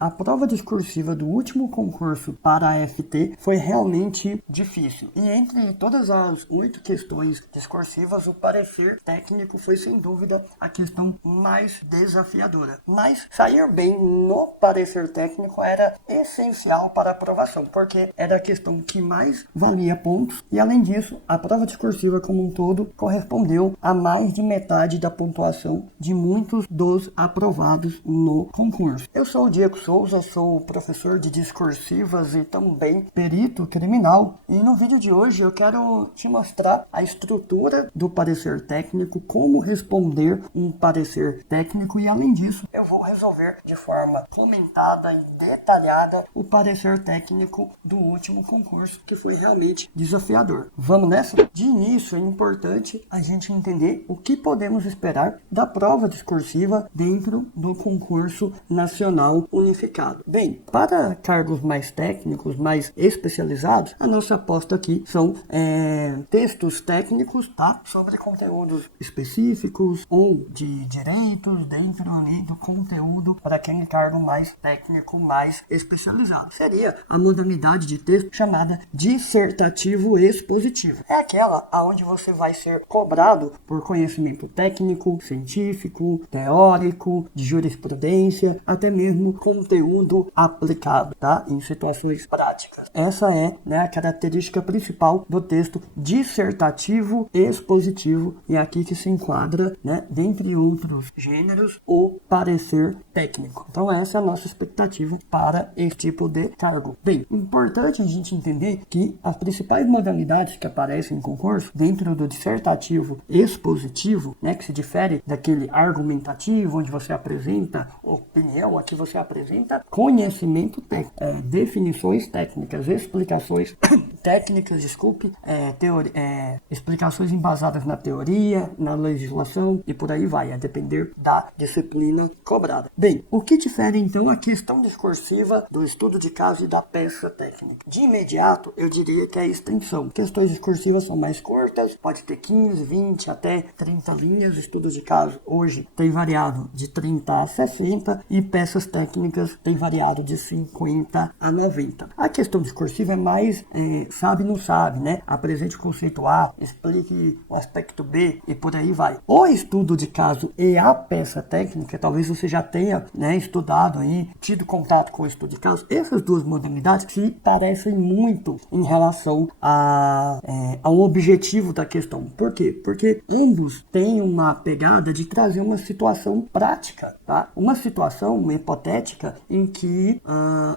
a prova discursiva do último concurso para a FT foi realmente difícil. E entre todas as 8 questões discursivas, o parecer técnico foi sem dúvida a questão mais desafiadora. Mas sair bem no parecer técnico era essencial para a aprovação, porque era a questão que mais valia pontos e, além disso, a prova discursiva como um todo correspondeu a mais de metade da pontuação de muitos dos aprovados no concurso. Eu sou o Diego Souza, sou professor de discursivas e também perito criminal, e no vídeo de hoje eu quero te mostrar a estrutura do parecer técnico, como responder um parecer técnico e, além disso, eu vou resolver de forma comentada e detalhada o parecer técnico do último concurso, que foi realmente desafiador. Vamos nessa? De início, é importante a gente entender o que podemos esperar da prova discursiva dentro do concurso nacional unificado. Bem, para cargos mais técnicos, mais especializados, a nossa aposta aqui são textos técnicos, tá? Sobre conteúdos específicos ou de direitos dentro ali do conteúdo para aquele cargo mais técnico, mais especializado. Seria a modalidade de texto chamada dissertativo expositivo. É aquela onde você vai ser cobrado por conhecimento técnico, científico, teórico, de jurisprudência, até mesmo conteúdo aplicado, tá? Em situações práticas. Essa é, a característica principal do texto dissertativo expositivo, e aqui que se enquadra, dentre outros gêneros, o parecer técnico. Então essa é a nossa expectativa para esse tipo de cargo. Bem, importante a gente entender que as principais modalidades que aparecem em concurso, dentro do dissertativo expositivo, que se difere daquele argumentativo, onde você apresenta opinião, aqui você apresenta conhecimento técnico, definições técnicas, explicações técnicas, explicações embasadas na teoria, na legislação e por aí vai, a depender da disciplina cobrada. Bem, o que difere então a questão discursiva do estudo de caso e da peça técnica? De imediato, eu diria que é a extensão. Questões discursivas são mais curtas, pode ter 15, 20 até 30 linhas. Estudo de caso hoje tem variado de 30 a 60 e peças técnicas tem variado de 50 a 90. A questão discursiva é mais sabe não sabe, apresente o conceito A, explique o aspecto B e por aí vai. O estudo de caso e a peça técnica, talvez você já tenha estudado aí, tido contato com o estudo de caso. Essas duas modalidades se parecem muito em relação ao objetivo da questão. Por quê? Porque ambos têm uma pegada de trazer uma situação prática, tá? Uma situação hipotética em que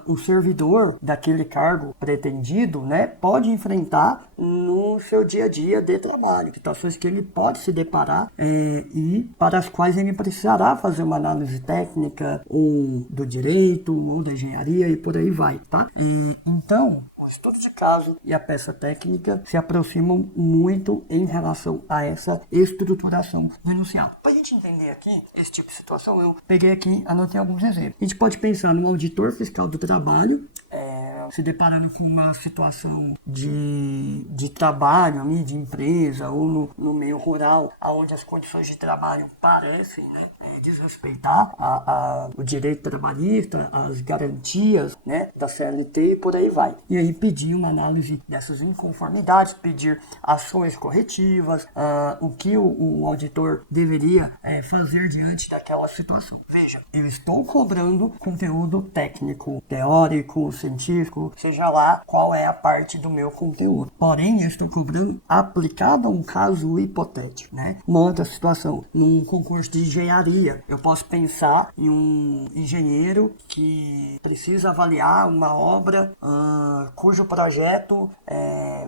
o servidor daquele cargo pretendido, pode enfrentar no seu dia a dia de trabalho, situações que ele pode se deparar e para as quais ele precisará fazer uma análise técnica ou do direito ou da engenharia e por aí vai, tá? Então, o estudo de caso e a peça técnica se aproximam muito em relação a essa estruturação do enunciado. Para a gente entender aqui esse tipo de situação, eu peguei aqui, anotei alguns exemplos. A gente pode pensar no auditor fiscal do trabalho, se deparando com uma situação de trabalho, de empresa ou no meio rural, onde as condições de trabalho parecem desrespeitar o direito trabalhista, as garantias da CLT e por aí vai. E aí pedir uma análise dessas inconformidades, pedir ações corretivas, o que o auditor deveria fazer diante daquela situação. Veja, eu estou cobrando conteúdo técnico, teórico, científico, seja lá qual é a parte do meu conteúdo. Porém, eu estou cobrando aplicado a um caso hipotético, Uma outra situação, num concurso de engenharia, eu posso pensar em um engenheiro que precisa avaliar uma obra cujo projeto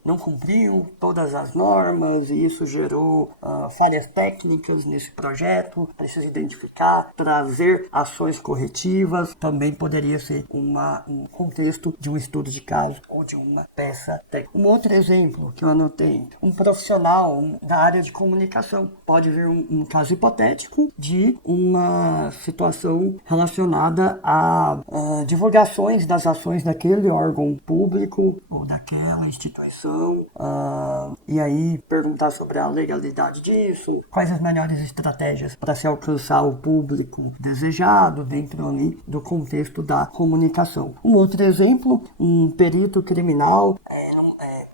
não cumpriu todas as normas e isso gerou falhas técnicas nesse projeto, precisa identificar, trazer ações corretivas, também poderia ser um contexto de um estudo de caso ou de uma peça técnica. Um outro exemplo que eu anotei, um profissional da área de comunicação pode ver um caso hipotético de uma situação relacionada a divulgações das ações daquele órgão público ou daquela instituição situação, e aí perguntar sobre a legalidade disso, quais as melhores estratégias para se alcançar o público desejado dentro ali do contexto da comunicação. Um outro exemplo, um perito criminal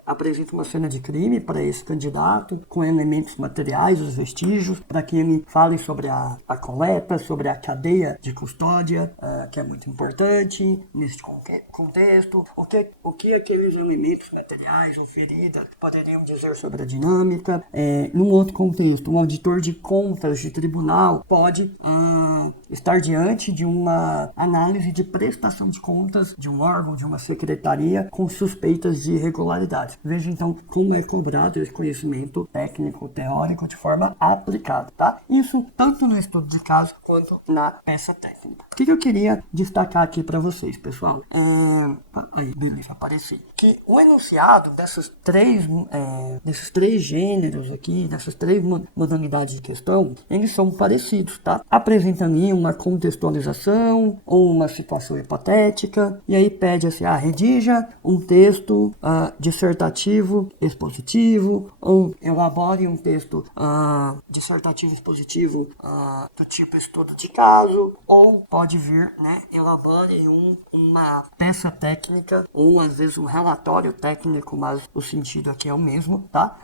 apresenta uma cena de crime para esse candidato, com elementos materiais, os vestígios, para que ele fale sobre a coleta, sobre a cadeia de custódia, que é muito importante nesse contexto, o que aqueles elementos materiais ou feridas poderiam dizer sobre a dinâmica. Num outro contexto, um auditor de contas de tribunal pode estar diante de uma análise de prestação de contas de um órgão, de uma secretaria, com suspeitas de irregularidades. Veja então como é cobrado esse conhecimento técnico, teórico, de forma aplicada, tá? Isso tanto no estudo de caso quanto na peça técnica. O que eu queria destacar aqui para vocês, pessoal? Aí, beleza, apareci. Que o enunciado desses três gêneros aqui, dessas três modalidades de questão, eles são parecidos, tá? Apresentando uma contextualização ou uma situação hipotética, e aí pede assim, redija um texto dissertativo expositivo, ou elabore um texto dissertativo expositivo do tipo estudo de caso, ou pode vir, né, elabore uma peça técnica, ou às vezes um relatório técnico, mas o sentido aqui é o mesmo, tá?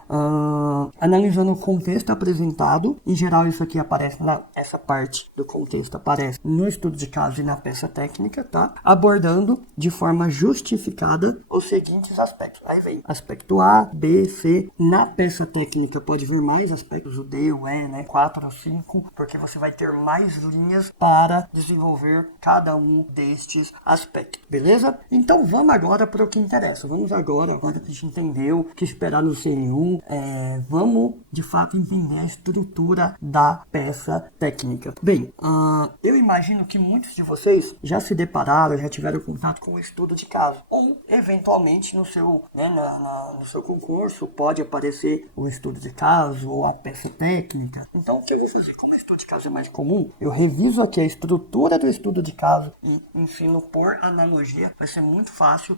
Analisando o contexto apresentado, em geral isso aqui aparece essa parte do contexto aparece no estudo de caso e na peça técnica, tá? Abordando de forma justificada os seguintes aspectos. Aí vem aspecto A, B, C. Na peça técnica pode vir mais aspectos, o D, o E, né? 4 ou 5, porque você vai ter mais linhas para desenvolver cada um destes aspectos, beleza? Então vamos agora para o que interessa. Vamos agora que a gente entendeu o que esperar no CN1, vamos de fato entender a estrutura da peça técnica. Bem, eu imagino que muitos de vocês já se depararam, já tiveram contato com o estudo de caso, ou eventualmente no seu, né, no seu concurso pode aparecer o estudo de caso ou a peça técnica. Então o que eu vou fazer? Como o estudo de caso é mais comum, eu reviso aqui a estrutura do estudo de caso e ensino por analogia. Vai ser muito fácil,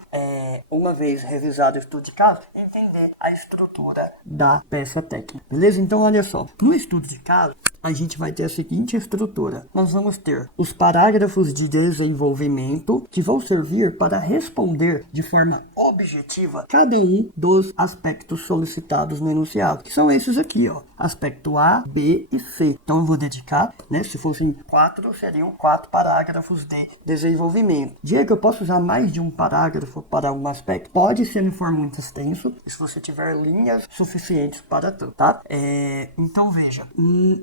uma vez revisado o estudo de caso, entender a estrutura da peça técnica. Beleza? Então olha só, no estudo de caso a gente vai ter a seguinte estrutura. Nós vamos ter os parágrafos de desenvolvimento que vão servir para responder de forma objetiva cada um dos aspectos solicitados no enunciado, que são esses aqui, ó. Aspecto A, B e C. Então eu vou dedicar, né? Se fossem 4, seriam 4 parágrafos de desenvolvimento. Diego, eu posso usar mais de um parágrafo para um aspecto? Pode, se ele for muito extenso, se você tiver linhas suficientes para tanto, tá? Então veja,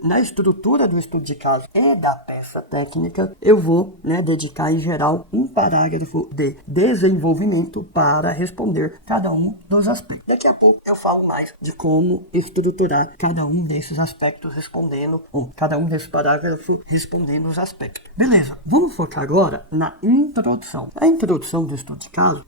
na estrutura do estudo de caso e da peça técnica, eu vou, né, dedicar em geral um parágrafo de desenvolvimento para responder cada um dos aspectos. Daqui a pouco eu falo mais de como estruturar cada um desses aspectos respondendo, cada um desses parágrafos respondendo os aspectos. Beleza, vamos focar agora na introdução. A introdução do estudo de caso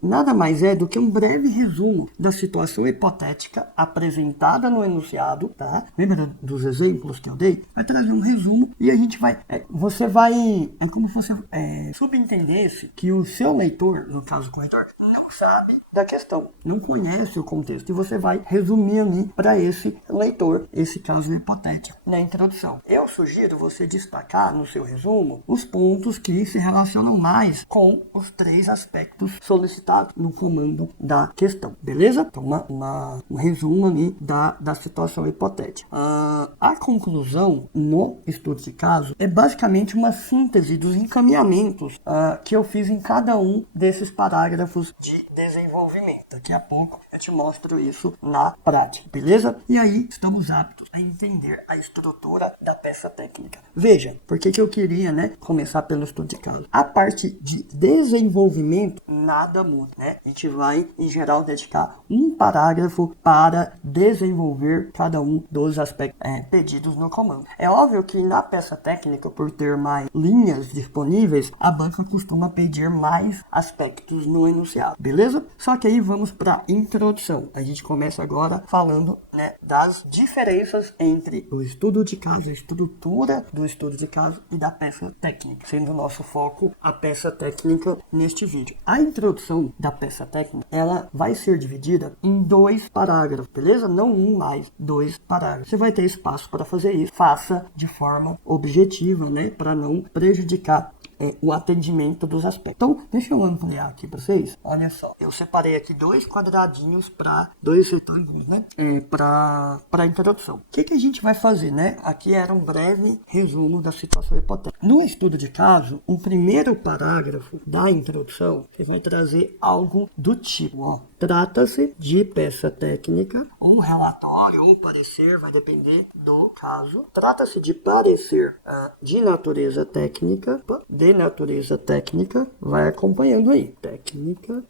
nada mais é do que um breve resumo da situação hipotética apresentada no enunciado, tá? Lembra dos exemplos que eu dei? Vai trazer um resumo e a gente vai... você vai... É como se você subentendesse que o seu leitor, no caso o corretor, não sabe da questão, não conhece o contexto, e você vai resumir ali para esse leitor, esse caso hipotético, na introdução. Eu sugiro você destacar no seu resumo os pontos que se relacionam mais com os 3 aspectos solicitados no comando da questão, beleza? Então, um resumo ali da situação hipotética. A conclusão no estudo de caso é basicamente uma síntese dos encaminhamentos que eu fiz em cada um desses parágrafos de desenvolvimento. Daqui a pouco eu te mostro isso na prática, beleza? E aí estamos aptos a entender a estrutura da peça técnica. Veja, por que eu queria, né, começar pelo estudo de caso? A parte de desenvolvimento, nada muda, né? A gente vai, em geral, dedicar um parágrafo para desenvolver cada um dos aspectos pedidos pedidos no comando. É óbvio que na peça técnica, por ter mais linhas disponíveis, a banca costuma pedir mais aspectos no enunciado, beleza? Só que aí vamos para a introdução. A gente começa agora falando, né, das diferenças entre o estudo de caso, a estrutura do estudo de caso e da peça técnica, sendo o nosso foco a peça técnica neste vídeo. A introdução da peça técnica, ela vai ser dividida em 2 parágrafos, beleza? Não um mais, 2 parágrafos. Você vai ter espaço para fazer isso. Faça de forma objetiva, né, para não prejudicar o atendimento dos aspectos. Então, deixa eu ampliar aqui para vocês. Olha só, eu separei aqui 2 quadradinhos para 2 retângulos, né? Para a introdução. O que a gente vai fazer, né? Aqui era um breve resumo da situação hipotética. No estudo de caso, o primeiro parágrafo da introdução, você vai trazer algo do tipo, ó. Trata-se de peça técnica, um relatório ou parecer, vai depender do caso. Trata-se de parecer de natureza técnica, vai acompanhando aí. Técnica,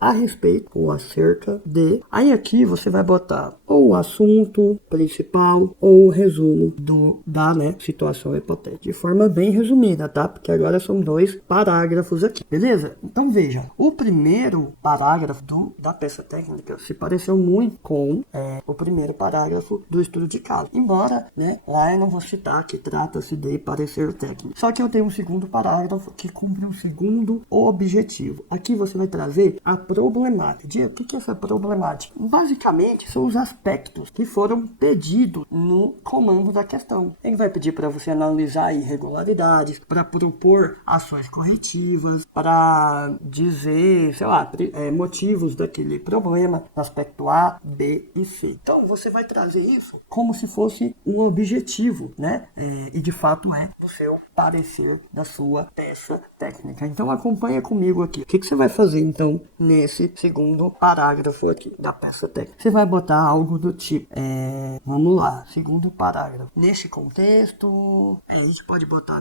a respeito ou acerca de. Aí aqui você vai botar ou o assunto principal ou o resumo da situação hipotética. De forma bem resumida, tá? Porque agora são 2 parágrafos aqui, beleza? Então veja, o primeiro parágrafo da peça técnica se pareceu muito com o primeiro parágrafo do estudo de caso. Embora, né, lá eu não vou citar que trata-se de parecer técnico. Só que eu tenho um segundo parágrafo que cumpre um segundo objetivo. Aqui você vai trazer a problemática. O que é essa problemática? Basicamente, são os aspectos que foram pedidos no comando da questão. Ele vai pedir para você analisar irregularidades, para propor ações corretivas, para dizer, sei lá, motivos daquele problema no aspecto A, B e C. Então, você vai trazer isso como se fosse um objetivo, né? E de fato é o seu parecer da sua peça técnica. Então, acompanha comigo aqui. O que você vai fazer, então, nesse segundo parágrafo aqui da peça técnica? Você vai botar algo do tipo, vamos lá, segundo parágrafo. Neste contexto, a gente pode botar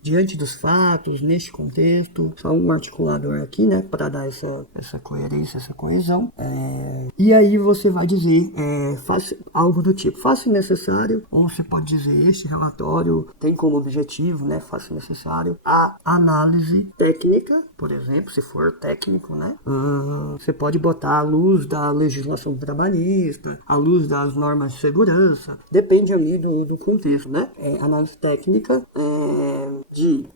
diante dos fatos, neste contexto, só um articulador aqui, né, para dar essa coerência, essa coesão. E aí você vai dizer, faça algo do tipo, faça necessário, ou você pode dizer, este relatório tem como objetivo, né, faça necessário a análise técnica, por exemplo, se for técnico, né, você pode botar à luz da legislação trabalhista, à luz das normas de segurança, depende ali do contexto, né, análise técnica,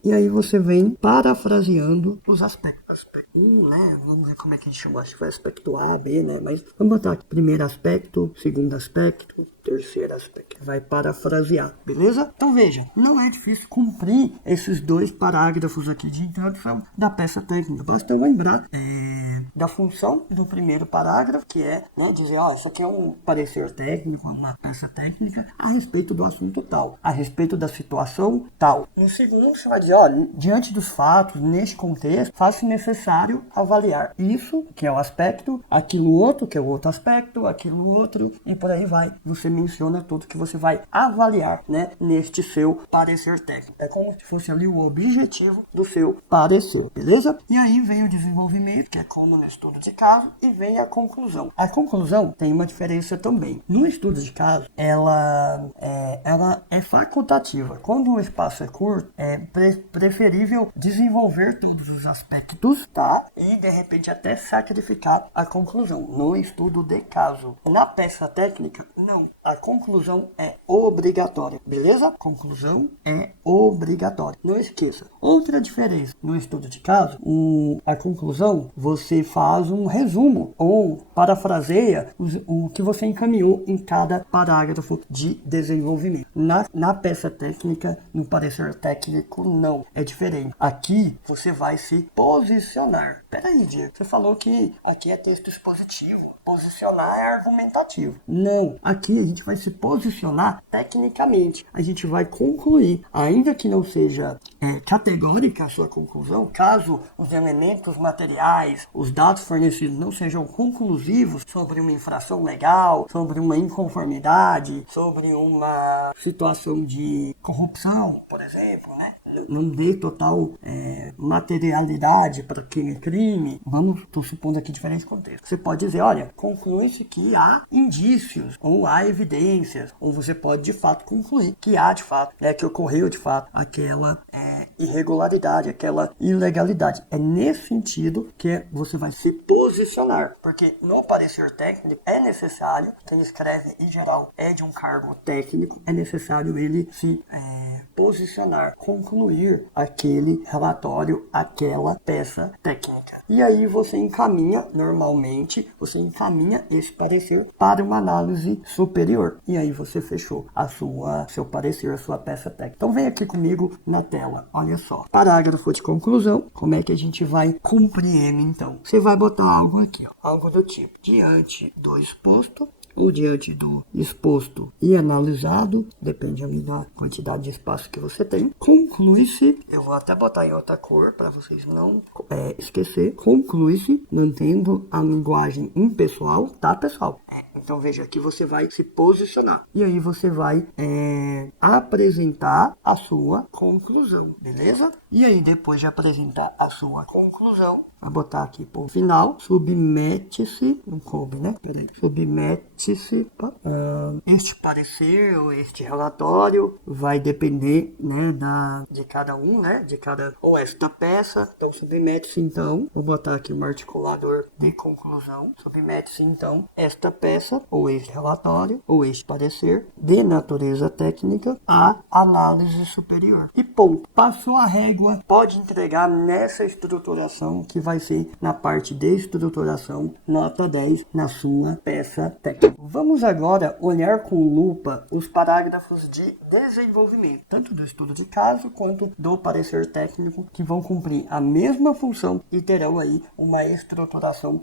e aí você vem parafraseando os aspectos. Aspecto 1, né? Vamos ver como é que a gente chama. Acho que foi aspecto A, B, né? Mas vamos botar aqui. Primeiro aspecto, segundo aspecto, terceiro aspecto. Vai parafrasear, beleza? Então veja, não é difícil cumprir esses 2 parágrafos aqui de introdução da peça técnica. Basta lembrar da função do primeiro parágrafo, que é, né, dizer, ó, isso aqui é um parecer técnico, uma peça técnica a respeito do assunto tal, a respeito da situação tal. No segundo, você vai dizer, ó, diante dos fatos, neste contexto, faz-se necessário avaliar isso, que é o aspecto, aquilo outro, que é o outro aspecto, aquilo outro, e por aí vai. Você menciona tudo que você vai avaliar, né, neste seu parecer técnico. É como se fosse ali o objetivo do seu parecer, beleza? E aí vem o desenvolvimento, que é como no estudo de caso, e vem a conclusão. A conclusão tem uma diferença também. No estudo de caso, ela é facultativa. Quando o espaço é curto, é preferível desenvolver todos os aspectos, tá? E de repente até sacrificar a conclusão. No estudo de caso. Na peça técnica, não. A conclusão é obrigatória, beleza? Conclusão é obrigatória. Não esqueça. Outra diferença no estudo de caso, a conclusão, você faz um resumo ou parafraseia o que você encaminhou em cada parágrafo de desenvolvimento. Na peça técnica, no parecer técnico, não. É diferente. Aqui, você vai se posicionar. Peraí, Diego, você falou que aqui é texto expositivo. Posicionar é argumentativo. Não. Aqui a gente vai se posicionar tecnicamente. A gente vai concluir. Ainda que não seja categórica a sua conclusão, caso os elementos materiais, os dados fornecidos não sejam conclusivos sobre uma infração legal, sobre uma inconformidade, sobre uma situação de corrupção, por exemplo, né? não dê total materialidade para aquele crime, estou supondo aqui diferentes contextos. Você pode dizer, olha, conclui-se que há indícios, ou há evidências, ou você pode de fato concluir que há de fato, que ocorreu de fato aquela irregularidade, aquela ilegalidade. É nesse sentido que você vai se posicionar, porque no parecer técnico é necessário, quem escreve em geral é de um cargo técnico, é necessário ele se posicionar, concluir aquele relatório, aquela peça técnica. E aí você encaminha, normalmente, esse parecer para uma análise superior. E aí você fechou seu parecer, a sua peça técnica. Então vem aqui comigo na tela, olha só. Parágrafo de conclusão, como é que a gente vai compreender então? Você vai botar algo aqui, ó, algo do tipo, diante do exposto, ou diante do exposto e analisado, depende ali da quantidade de espaço que você tem, conclui-se, eu vou até botar em outra cor para vocês não esquecer, conclui-se, mantendo a linguagem impessoal, tá pessoal? Então veja, aqui você vai se posicionar e aí você vai apresentar a sua conclusão, beleza? E aí depois de apresentar a sua conclusão, vai botar aqui por final, submete-se, não coube, né? Peraí, submete-se, este parecer ou este relatório vai depender, né, de cada um, né, ou esta peça, então submete-se então, vou botar aqui um articulador de conclusão, submete-se então esta peça ou este relatório ou este parecer de natureza técnica à análise superior. E ponto, passou a régua, pode entregar nessa estruturação que vai ser na parte de estruturação, nota 10 na sua peça técnica. Vamos agora olhar com lupa os parágrafos de desenvolvimento, tanto do estudo de caso quanto do parecer técnico, que vão cumprir a mesma função e terão aí uma estruturação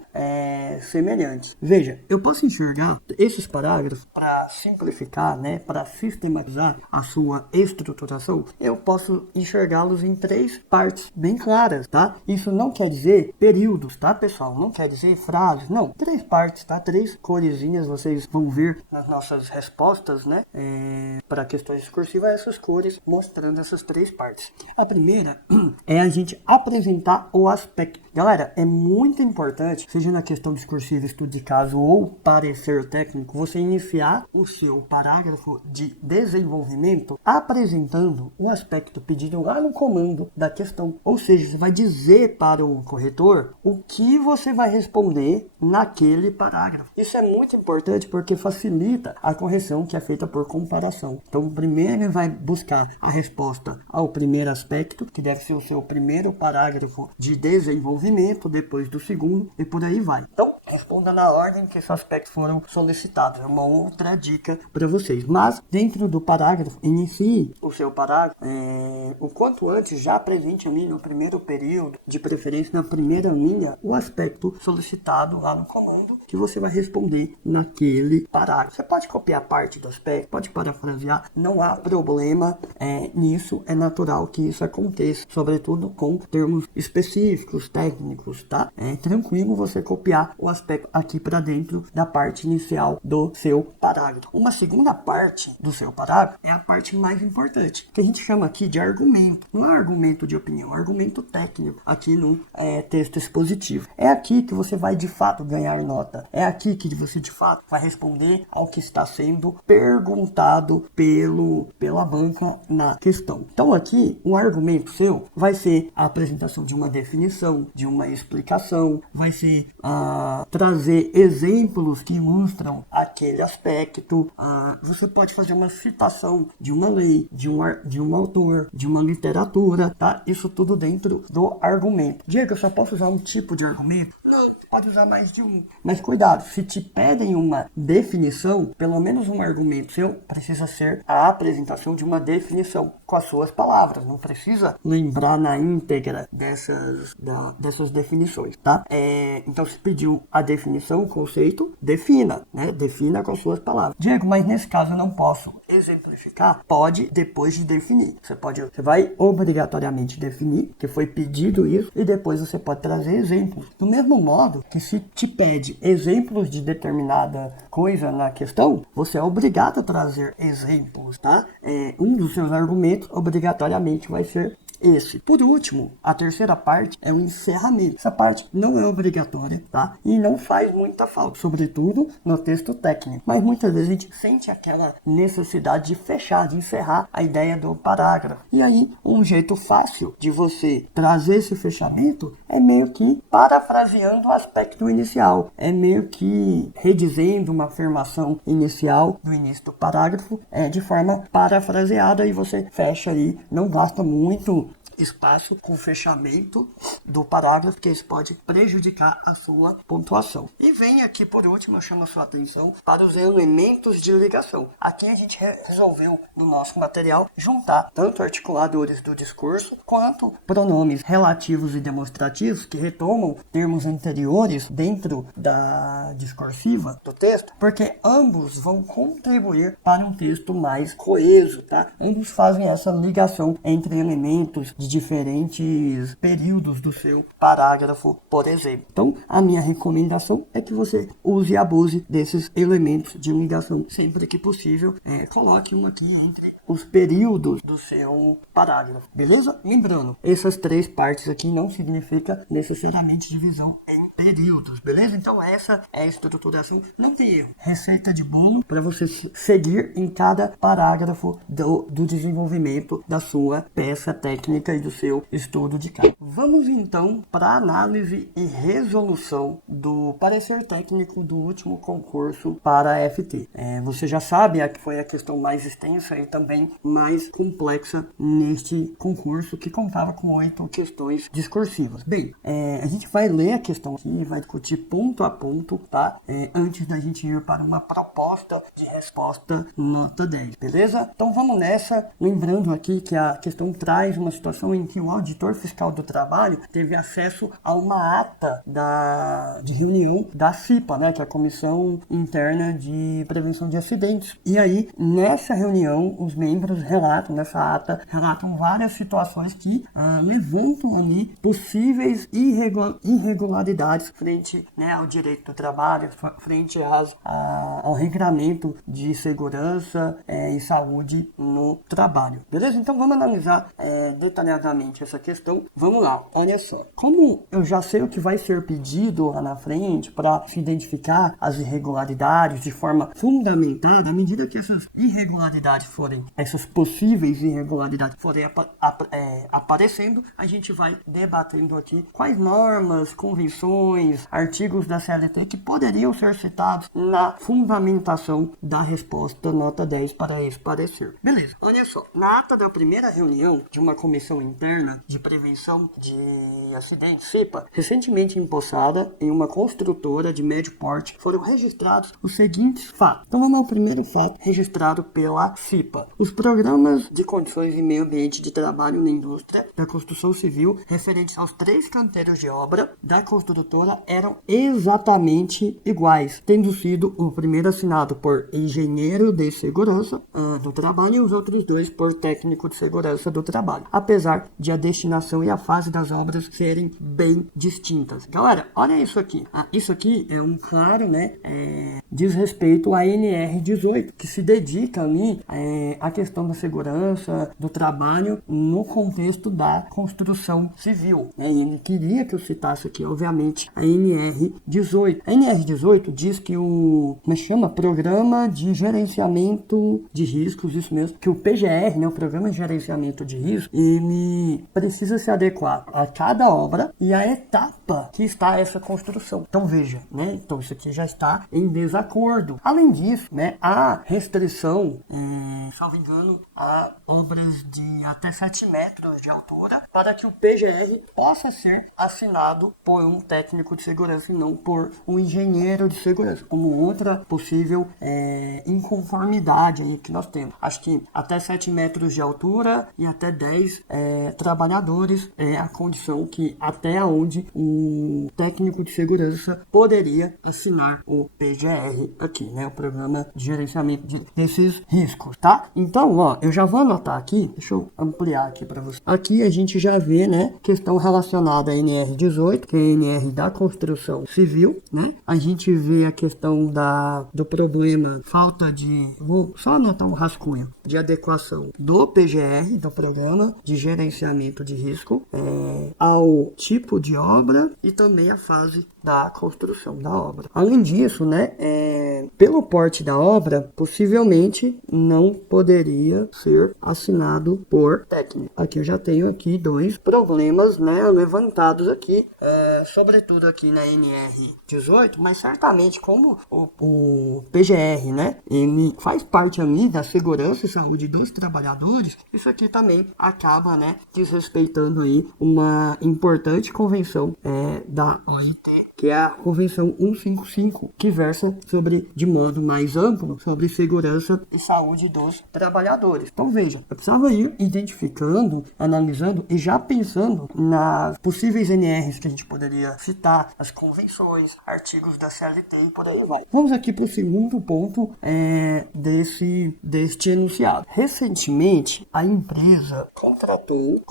semelhante. Veja, eu posso enxergar esses parágrafos para simplificar, né, para sistematizar a sua estruturação, eu posso enxergá-los em 3 partes bem claras, tá? Isso não quer dizer períodos, tá, pessoal? Não quer dizer frases, não. 3 partes, tá? 3 coresinhas, vocês vão ver nas nossas respostas, né, para questões discursivas, essas cores mostrando essas 3 partes. A primeira é a gente apresentar o aspecto. Galera, é muito importante, seja na questão discursiva, estudo de caso ou parecer técnico, você iniciar o seu parágrafo de desenvolvimento apresentando o aspecto pedido lá no comando da questão. Ou seja, você vai dizer para o corretor o que você vai responder naquele parágrafo. Isso é muito importante porque facilita a correção que é feita por comparação. Então, primeiro ele vai buscar a resposta ao primeiro aspecto, que deve ser o seu primeiro parágrafo de desenvolvimento, depois do segundo e por aí vai. Então, responda na ordem que esses aspectos foram solicitados. É uma outra dica para vocês. Mas, dentro do parágrafo, inicie o seu parágrafo o quanto antes, já apresente ali no primeiro período, de preferência na primeira linha, o aspecto solicitado lá no comando que você vai responder naquele parágrafo. Você pode copiar parte do aspecto, pode parafrasear, não há problema nisso, é natural que isso aconteça, sobretudo com termos específicos, técnicos, tá? É tranquilo você copiar o aspecto aqui para dentro da parte inicial do seu parágrafo. Uma segunda parte do seu parágrafo é a parte mais importante, que a gente chama aqui de argumento. Não é argumento de opinião, é argumento técnico aqui no texto expositivo. É aqui que você vai de fato ganhar nota. É aqui que você de fato vai responder ao que está sendo perguntado pela banca na questão. Então aqui o argumento seu vai ser a apresentação de uma definição, de uma explicação, vai ser trazer exemplos que ilustram aquele aspecto. Você pode fazer uma citação de uma lei, de um autor, de uma literatura, tá? Isso tudo dentro do argumento. Diego, eu só posso usar um tipo de argumento? Não, pode usar mais de um. Mas cuidado, se te pedem uma definição, pelo menos um argumento seu precisa ser a apresentação de uma definição com as suas palavras. Não precisa lembrar na íntegra dessas definições, tá? Então, se pediu a definição, o conceito, defina, né? Defina com as suas palavras. Diego, mas nesse caso eu não posso exemplificar? Pode, depois de definir. Você vai obrigatoriamente definir, que foi pedido isso, e depois você pode trazer exemplos. Do mesmo modo que se te pede exemplos de determinada coisa na questão, você é obrigado a trazer exemplos, tá? Um dos seus argumentos obrigatoriamente vai ser esse. Por último, a terceira parte é o encerramento. Essa parte não é obrigatória, tá? E não faz muita falta, sobretudo no texto técnico. Mas muitas vezes a gente sente aquela necessidade de fechar, de encerrar a ideia do parágrafo. E aí, um jeito fácil de você trazer esse fechamento é meio que parafraseando o aspecto inicial. É meio que redizendo uma afirmação inicial do início do parágrafo de forma parafraseada e você fecha aí. Não gasta muito espaço com o fechamento do parágrafo, porque isso pode prejudicar a sua pontuação. E vem aqui, por último, eu chamo a sua atenção para os elementos de ligação. Aqui a gente resolveu, no nosso material, juntar tanto articuladores do discurso, quanto pronomes relativos e demonstrativos, que retomam termos anteriores dentro da discursiva do texto, porque ambos vão contribuir para um texto mais coeso, tá? Ambos fazem essa ligação entre elementos de diferentes períodos do seu parágrafo, por exemplo. Então, a minha recomendação é que você use e abuse desses elementos de ligação sempre que possível. Coloque um aqui entre os períodos do seu parágrafo, beleza? Lembrando, essas três partes aqui não significa necessariamente divisão em períodos, beleza? Então essa é a estruturação, não tem erro. Receita de bolo para você seguir em cada parágrafo do desenvolvimento da sua peça técnica e do seu estudo de caso. Vamos então para a análise e resolução do parecer técnico do último concurso para a FT. Você já sabe que foi a questão mais extensa e também mais complexa neste concurso, que contava com 8 questões discursivas. Bem, a gente vai ler a questão aqui e vai discutir ponto a ponto, tá? Antes da gente ir para uma proposta de resposta nota 10, beleza? Então vamos nessa, lembrando aqui que a questão traz uma situação em que o auditor fiscal do trabalho teve acesso a uma ata de reunião da CIPA, né, que é a Comissão Interna de Prevenção de Acidentes. E aí, nessa reunião, os membros nessa ata, relatam várias situações que levantam ali possíveis irregularidades frente, né, ao direito do trabalho, frente ao regramento de segurança e saúde no trabalho. Beleza? Então vamos analisar detalhadamente essa questão. Vamos lá, olha só. Como eu já sei o que vai ser pedido lá na frente para se identificar as irregularidades de forma fundamentada, à medida que essas irregularidades essas possíveis irregularidades forem aparecendo, a gente vai debatendo aqui quais normas, convenções, artigos da CLT que poderiam ser citados na fundamentação da resposta nota 10 para esse parecer. Beleza, olha só. Na ata da primeira reunião de uma comissão interna de prevenção de acidentes, CIPA, recentemente empossada em uma construtora de médio porte, foram registrados os seguintes fatos. Então vamos ao primeiro fato registrado pela CIPA. Os programas de condições e meio ambiente de trabalho na indústria da construção civil referentes aos 3 canteiros de obra da construtora eram exatamente iguais, tendo sido o primeiro assinado por engenheiro de segurança do trabalho e os outros 2 por técnico de segurança do trabalho, apesar de a destinação e a fase das obras serem bem distintas. Galera, olha isso aqui. Isso aqui é um claro, né, diz respeito à NR18, que se dedica ali a questão da segurança do trabalho no contexto da construção civil. E ele queria que eu citasse aqui, obviamente, a NR18. A NR18 diz que Programa de Gerenciamento de Riscos, isso mesmo, que o PGR, né, o Programa de Gerenciamento de Riscos, ele precisa se adequar a cada obra e a etapa que está essa construção. Então veja, né, então isso aqui já está em desacordo. Além disso, né, há restrição, salvo engano, a obras de até 7 metros de altura para que o PGR possa ser assinado por um técnico de segurança e não por um engenheiro de segurança, como outra possível inconformidade aí que nós temos. Acho que até 7 metros de altura e até 10 trabalhadores é a condição que até onde o técnico de segurança poderia assinar o PGR aqui, né, o Programa de Gerenciamento desses Riscos, tá? Então, ó, eu já vou anotar aqui, deixa eu ampliar aqui para você. Aqui a gente já vê, né, questão relacionada à NR18, que é a NR da construção civil, né? A gente vê a questão do problema, falta de, vou só anotar um rascunho, de adequação do PGR, do Programa de Gerenciamento de Risco, ao tipo de obra e também a fase da construção da obra. Além disso, né, pelo porte da obra, possivelmente não poderia ser assinado por técnico. Aqui eu já tenho aqui 2 problemas, né, levantados aqui, sobretudo aqui na NR18, mas certamente como o PGR, né, ele faz parte ali da segurança e saúde dos trabalhadores, isso aqui também acaba, né, desrespeitando aí uma importante convenção da OIT, que é a Convenção 155, que versa sobre, de modo mais amplo, sobre segurança e saúde dos trabalhadores. Então veja, eu precisava ir identificando, analisando e já pensando nas possíveis NRs que a gente poderia citar, as convenções, artigos da CLT e por aí vai. Vamos aqui para o segundo ponto deste enunciado. Recentemente, a empresa contratou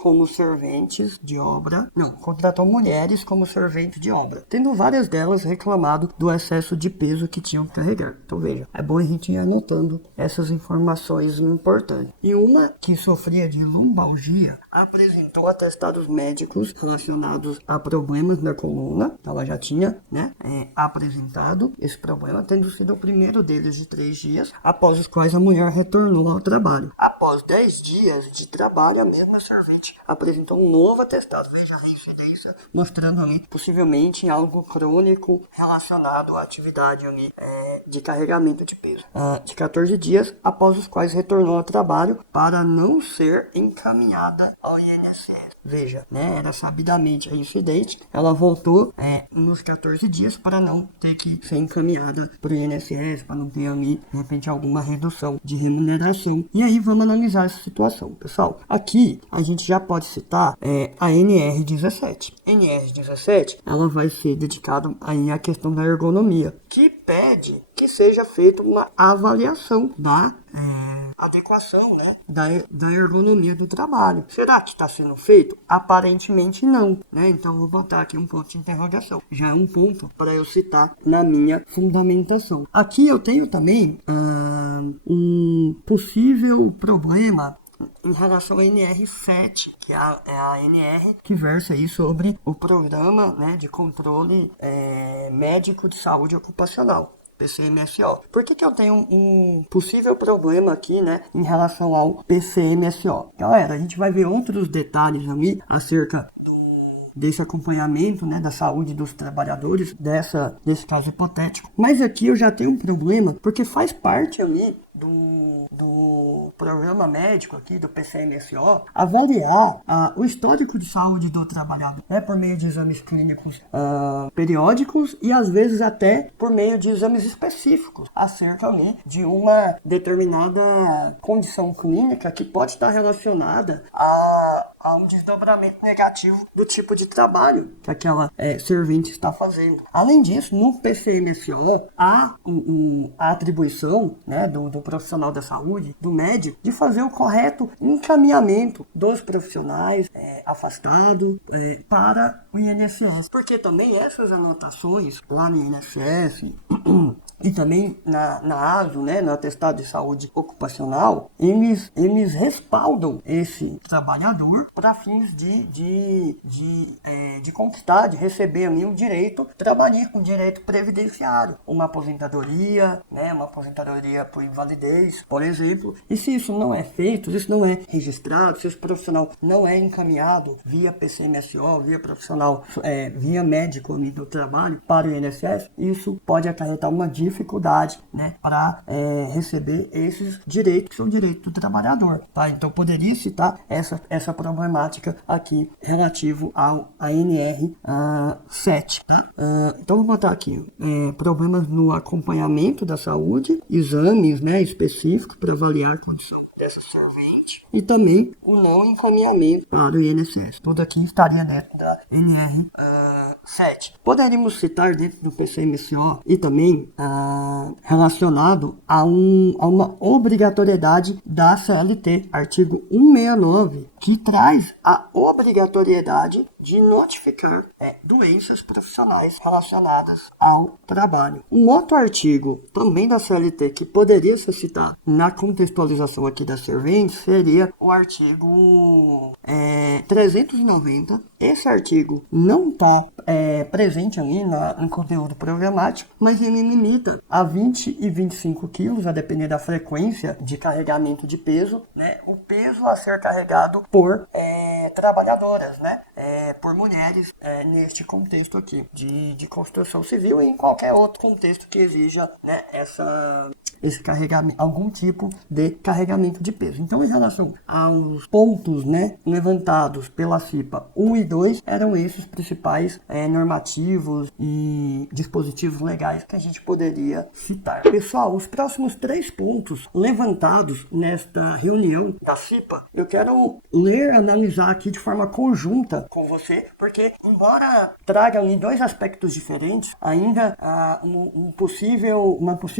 mulheres como serventes de obra, tendo várias delas reclamado do excesso de peso que tinham que carregar. Então veja, é bom a gente ir anotando essas informações importantes. E uma que sofria de lombalgia apresentou atestados médicos relacionados a problemas na coluna. Ela já tinha, né, apresentado esse problema, tendo sido o primeiro deles de 3 dias, após os quais a mulher retornou ao trabalho. Após 10 dias de trabalho, a mesma servente apresentou um novo atestado. Veja a reincidência, mostrando ali possivelmente algo crônico relacionado à atividade ali, de carregamento de peso. De 14 dias, após os quais retornou ao trabalho para não ser encaminhada ao INSS. Veja, né, era sabidamente reincidente, ela voltou nos 14 dias para não ter que ser encaminhada para o INSS, para não ter ali, de repente, alguma redução de remuneração. E aí vamos analisar essa situação, pessoal. Aqui a gente já pode citar a NR17. NR17, ela vai ser dedicada aí à questão da ergonomia, que pede que seja feita uma avaliação da adequação, né, da ergonomia do trabalho. Será que está sendo feito? Aparentemente não, né? Então vou botar aqui um ponto de interrogação. Já é um ponto para eu citar na minha fundamentação. Aqui eu tenho também um possível problema em relação à NR7, que é a NR que versa aí sobre o programa, né, de controle médico de saúde ocupacional. PCMSO. Por que eu tenho um possível problema aqui, né, em relação ao PCMSO? Galera, a gente vai ver outros detalhes ali acerca desse acompanhamento, né, da saúde dos trabalhadores, desse caso hipotético. Mas aqui eu já tenho um problema, porque faz parte ali do programa médico aqui, do PCMSO, avaliar o histórico de saúde do trabalhador, né, por meio de exames clínicos periódicos e às vezes até por meio de exames específicos acerca ali de uma determinada condição clínica que pode estar relacionada a um desdobramento negativo do tipo de trabalho que aquela servente está fazendo. Além disso, no PCMSO há a atribuição, né, do profissional da saúde, do médico, de fazer o correto encaminhamento dos profissionais afastados para o INSS. Porque também essas anotações lá no INSS e também na ASO, né, no atestado de saúde ocupacional, eles respaldam esse trabalhador para fins de conquistar, de receber ali um direito trabalhista, um direito previdenciário, uma aposentadoria, né, uma aposentadoria por invalidez, por exemplo. E se isso não é feito, se isso não é registrado, se esse profissional não é encaminhado via PCMSO, via profissional, via médico ali do trabalho para o INSS, isso pode acarretar uma dificuldade, né, para receber esses direitos que são direitos do trabalhador, tá? Então poderia citar essa problemática aqui relativo ao ANR 7, tá? Então vou botar aqui problemas no acompanhamento da saúde, exames, né, específicos para avaliar a condição dessa servente e também o não encaminhamento para o INSS. Tudo aqui estaria dentro da NR7. Poderíamos citar dentro do PCMSO e também relacionado a uma obrigatoriedade da CLT, artigo 169, que traz a obrigatoriedade de notificar doenças profissionais relacionadas ao trabalho. Um outro artigo também da CLT que poderia ser citado na contextualização aqui da servente seria o artigo 390. Esse artigo não está presente ali no conteúdo programático, mas ele limita a 20 e 25 quilos, a depender da frequência de carregamento de peso, né, o peso a ser carregado por trabalhadoras, né, por mulheres, neste contexto aqui de construção civil e em qualquer outro contexto que exija, né, esse carregamento, algum tipo de carregamento de peso. Então, em relação aos pontos, né, levantados pela CIPA 1 e 2, eram esses principais normativos e dispositivos legais que a gente poderia citar. Pessoal, os próximos 3 pontos levantados nesta reunião da CIPA, eu quero ler, analisar aqui de forma conjunta com você, porque embora traga ali 2 aspectos diferentes, ainda uma possível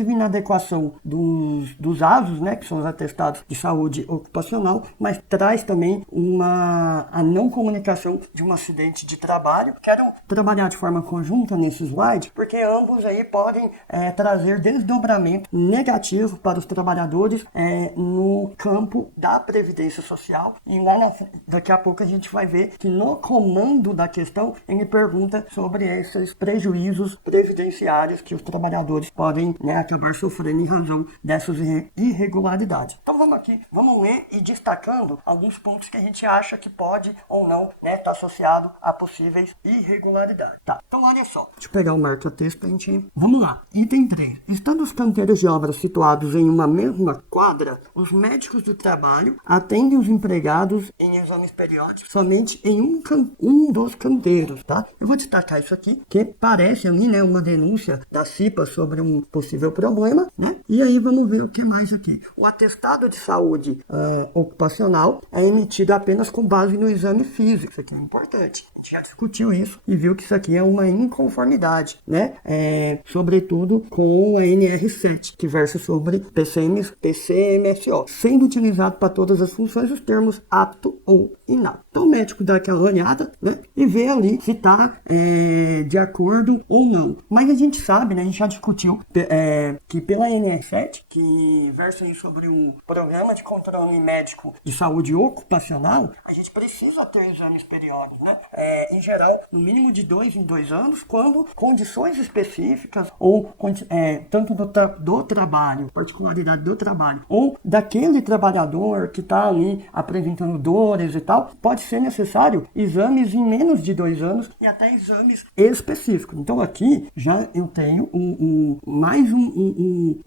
inadequação dos ASUS, né, que são os atestados de saúde ocupacional, mas traz também a não comunicação de um acidente de trabalho. Quero trabalhar de forma conjunta nesse slide, porque ambos aí podem trazer desdobramento negativo para os trabalhadores no campo da Previdência Social. E daqui a pouco a gente vai ver que no comando da questão ele pergunta sobre esses prejuízos previdenciários que os trabalhadores podem, né, acabar sofrendo em razão dessas irregularidades. Então vamos ler e destacando alguns pontos que a gente acha que pode ou não, né, estar associado a possíveis irregularidades. Tá, então olha só. Deixa eu pegar o marca-texto pra gente... Vamos lá. Item 3. Estando os canteiros de obra situados em uma mesma quadra, os médicos do trabalho atendem os empregados em exames periódicos somente em um dos canteiros, tá? Eu vou destacar isso aqui, que parece ali, né, uma denúncia da CIPA sobre um possível problema, né? E aí vamos ver o que mais aqui. O atestado de saúde ocupacional é emitido apenas com base no exame físico. Isso aqui é importante. A gente já discutiu isso e viu que isso aqui é uma inconformidade, né? Sobretudo com a NR7, que versa sobre PCMSO, sendo utilizado para todas as funções os termos apto ou inapto. Então o médico dá aquela olhada, né, e vê ali se está de acordo ou não. Mas a gente sabe, né, a gente já discutiu que pela NR7, que versa sobre um programa de controle médico de saúde ocupacional, a gente precisa ter exames periódicos, né? Em geral, no mínimo de 2 em 2 anos, quando condições específicas ou tanto do trabalho, particularidade do trabalho, ou daquele trabalhador que está ali apresentando dores e tal, pode ser necessário exames em menos de 2 anos e até exames específicos. Então aqui já eu tenho mais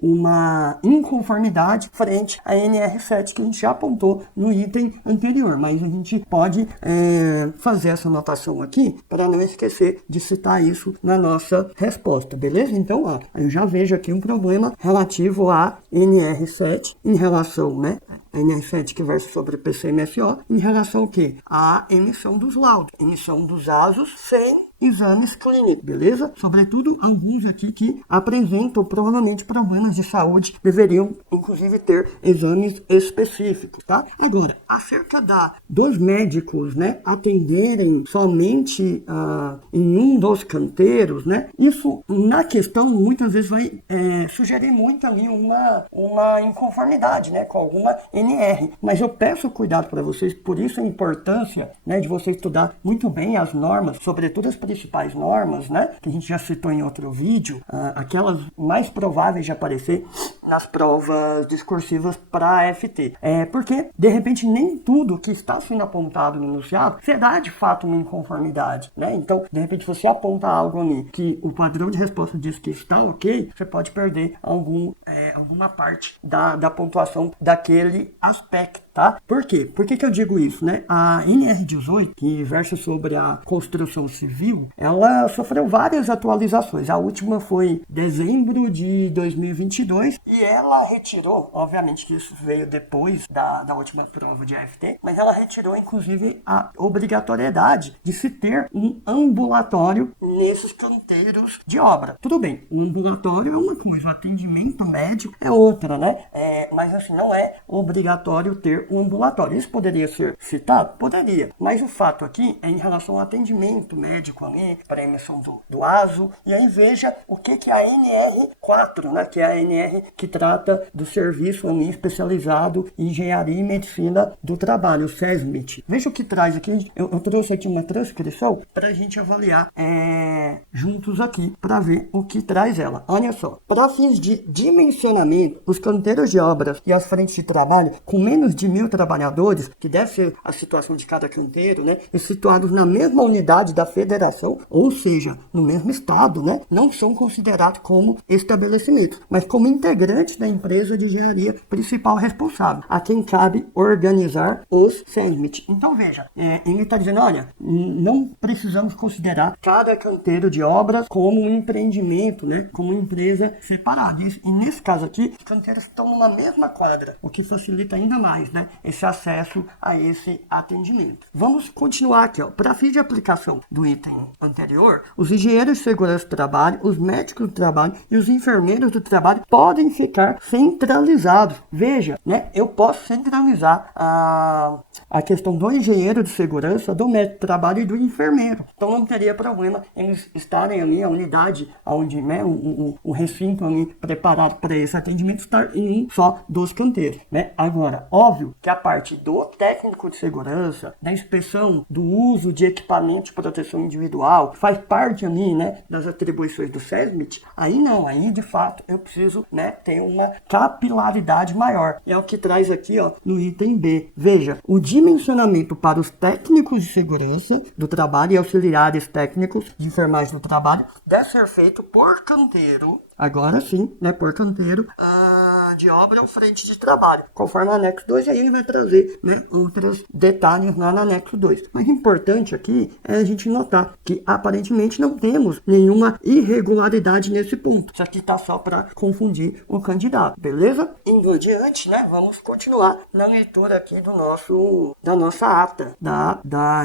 uma inconformidade frente à NR7 que a gente já apontou no item anterior, mas a gente pode fazer essa anotação aqui para não esquecer de citar isso na nossa resposta, beleza? Então, eu já vejo aqui um problema relativo à NR7 em relação, né? A NR7 que versa sobre PCMSO em relação ao quê? À emissão dos laudos, emissão dos ASUS sem exames clínicos, beleza? Sobretudo alguns aqui que apresentam provavelmente problemas de saúde, deveriam inclusive ter exames específicos, tá? Agora, acerca dos médicos, né, atenderem somente em um dos canteiros, né, isso na questão muitas vezes vai sugerir muito ali uma inconformidade, né, com alguma NR, mas eu peço cuidado para vocês, por isso a importância, né, de você estudar muito bem as normas, sobretudo as principais normas, né, que a gente já citou em outro vídeo, aquelas mais prováveis de aparecer nas provas discursivas para a FT. Porque, de repente, nem tudo que está sendo apontado no enunciado será de fato uma inconformidade, né? Então, de repente, você aponta algo ali que o padrão de resposta diz que está ok, você pode perder alguma parte da pontuação daquele aspecto, tá? Por quê? Por que eu digo isso, né? A NR18, que versa sobre a construção civil, ela sofreu várias atualizações. A última foi dezembro de 2022 e E ela retirou, obviamente que isso veio depois da última prova de AFT, mas ela retirou inclusive a obrigatoriedade de se ter um ambulatório nesses canteiros de obra. Tudo bem, o ambulatório é uma coisa, o atendimento médico é outra, né? Mas assim, não é obrigatório ter um ambulatório. Isso poderia ser citado? Poderia. Mas o fato aqui é em relação ao atendimento médico ali, para a emissão do ASO. E aí veja o que é a NR4, né? Que é a NR que trata do serviço ali especializado em engenharia e medicina do trabalho, o SESMIT. Veja o que traz aqui. Eu trouxe aqui uma transcrição para a gente avaliar juntos aqui, para ver o que traz ela. Olha só. Para fins de dimensionamento, os canteiros de obras e as frentes de trabalho com menos de 1.000 trabalhadores, que deve ser a situação de cada canteiro, né, e situados na mesma unidade da federação, ou seja, no mesmo estado, né, não são considerados como estabelecimentos, mas como integrantes da empresa de engenharia principal responsável, a quem cabe organizar os SESMIT. Então veja, ele está dizendo, olha, não precisamos considerar cada canteiro de obras como um empreendimento, né, como uma empresa separada. E nesse caso aqui, os canteiros estão numa mesma quadra, o que facilita ainda mais, né, esse acesso a esse atendimento. Vamos continuar aqui, ó. Para fim de aplicação do item anterior, os engenheiros de segurança do trabalho, os médicos do trabalho e os enfermeiros do trabalho podem ficar centralizados. Veja, né, eu posso centralizar a questão do engenheiro de segurança, do médico do trabalho e do enfermeiro. Então não teria problema eles estarem ali, a unidade onde, né, o recinto ali preparado para esse atendimento estar em um só dos canteiros, né? Agora, óbvio que a parte do técnico de segurança, da inspeção, do uso de equipamento de proteção individual, faz parte ali, né, das atribuições do SESMIT, aí não, aí de fato eu preciso, né, ter uma capilaridade maior. É o que traz aqui, ó, no item B. Veja, o dimensionamento para os técnicos de segurança do trabalho e auxiliares técnicos de enfermagem do trabalho deve ser feito por canteiro. Agora sim, né, por canteiro de obra ou frente de trabalho, conforme o anexo 2, aí ele vai trazer, né, outros detalhes lá no anexo 2. Mas o importante aqui é a gente notar que aparentemente não temos nenhuma irregularidade nesse ponto. Isso aqui está só para confundir o candidato, beleza? Indo adiante, né, vamos continuar na leitura aqui da nossa ata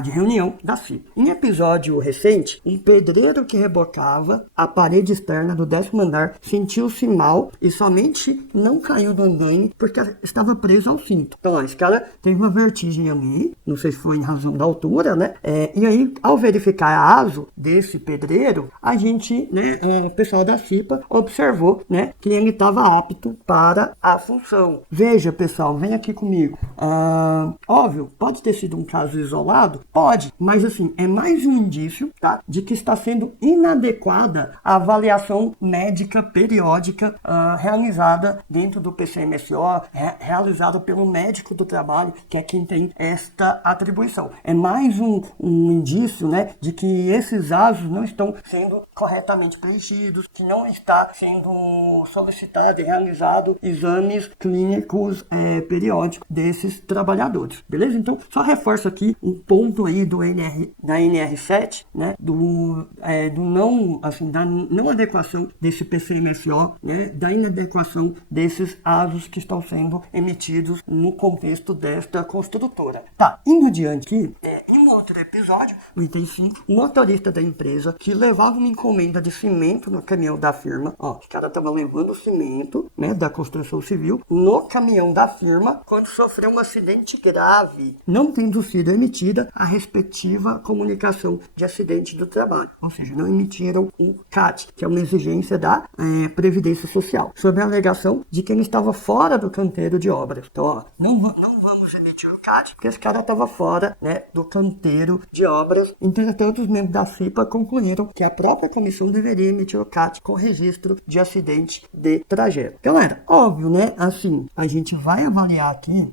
de reunião da CIP. Em episódio recente, um pedreiro que rebocava a parede externa do 10º andar sentiu-se mal e somente não caiu do andaime porque estava preso ao cinto. Então, ó, esse cara teve uma vertigem ali, não sei se foi em razão da altura, né? E aí, ao verificar a ASO desse pedreiro, a gente, né, o pessoal da CIPA observou, né, que ele estava apto para a função. Veja, pessoal, vem aqui comigo. Óbvio, pode ter sido um caso isolado? Pode, mas assim, é mais um indício, tá, de que está sendo inadequada a avaliação médica periódica realizada dentro do PCMSO, realizada pelo médico do trabalho, que é quem tem esta atribuição. É mais um indício, né, de que esses ASOs não estão sendo corretamente preenchidos, que não está sendo solicitado e realizado exames clínicos periódicos desses trabalhadores. Beleza? Então, só reforço aqui um ponto aí da NR7, né, da não adequação desse PCMSO, né, da inadequação desses ASOs que estão sendo emitidos no contexto desta construtora. Tá, indo adiante aqui, em um outro episódio, o item 5, o motorista da empresa que levava uma encomenda de cimento no caminhão da firma, ó, os caras estavam levando cimento, né, da construção civil no caminhão da firma quando sofreu um acidente grave, não tendo sido emitida a respectiva comunicação de acidente do trabalho, ou seja, não emitiram o CAT, que é uma exigência da Previdência Social, sob a alegação de que ele estava fora do canteiro de obras. Então, ó, não vamos emitir o CAT, porque esse cara estava fora, né, do canteiro de obras. Entretanto, os membros da CIPA concluíram que a própria comissão deveria emitir o CAT com registro de acidente de trajeto. Galera, óbvio, né, assim, a gente vai avaliar aqui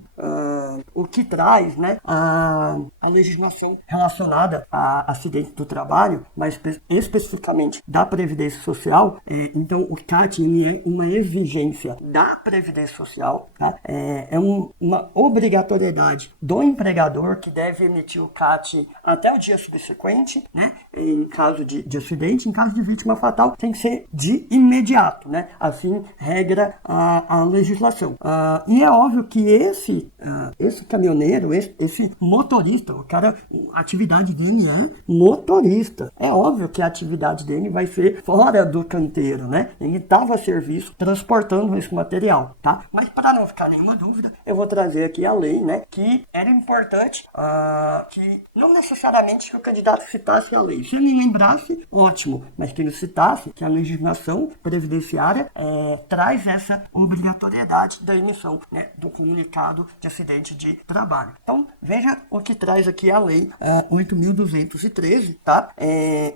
o que traz, né, a legislação relacionada a acidente do trabalho, mas especificamente da Previdência Social. Então, o CAT é uma exigência da Previdência Social, tá? Uma obrigatoriedade do empregador que deve emitir o CAT até o dia subsequente, né? caso de acidente, em caso de vítima fatal, tem que ser de imediato, né? Assim regra a legislação. E é óbvio que esse caminhoneiro, esse motorista, o cara, a atividade dele é motorista. É óbvio que a atividade dele vai ser fora do canteiro, né? Ele estava a serviço transportando esse material, tá? Mas para não ficar nenhuma dúvida, eu vou trazer aqui a lei, né? Que era importante que não necessariamente que o candidato citasse a lei. Se ele lembrasse, ótimo, mas que ele citasse que a legislação previdenciária traz essa obrigatoriedade da emissão, né, do comunicado de acidente de trabalho. Então, veja o que traz aqui a lei 8.213, tá?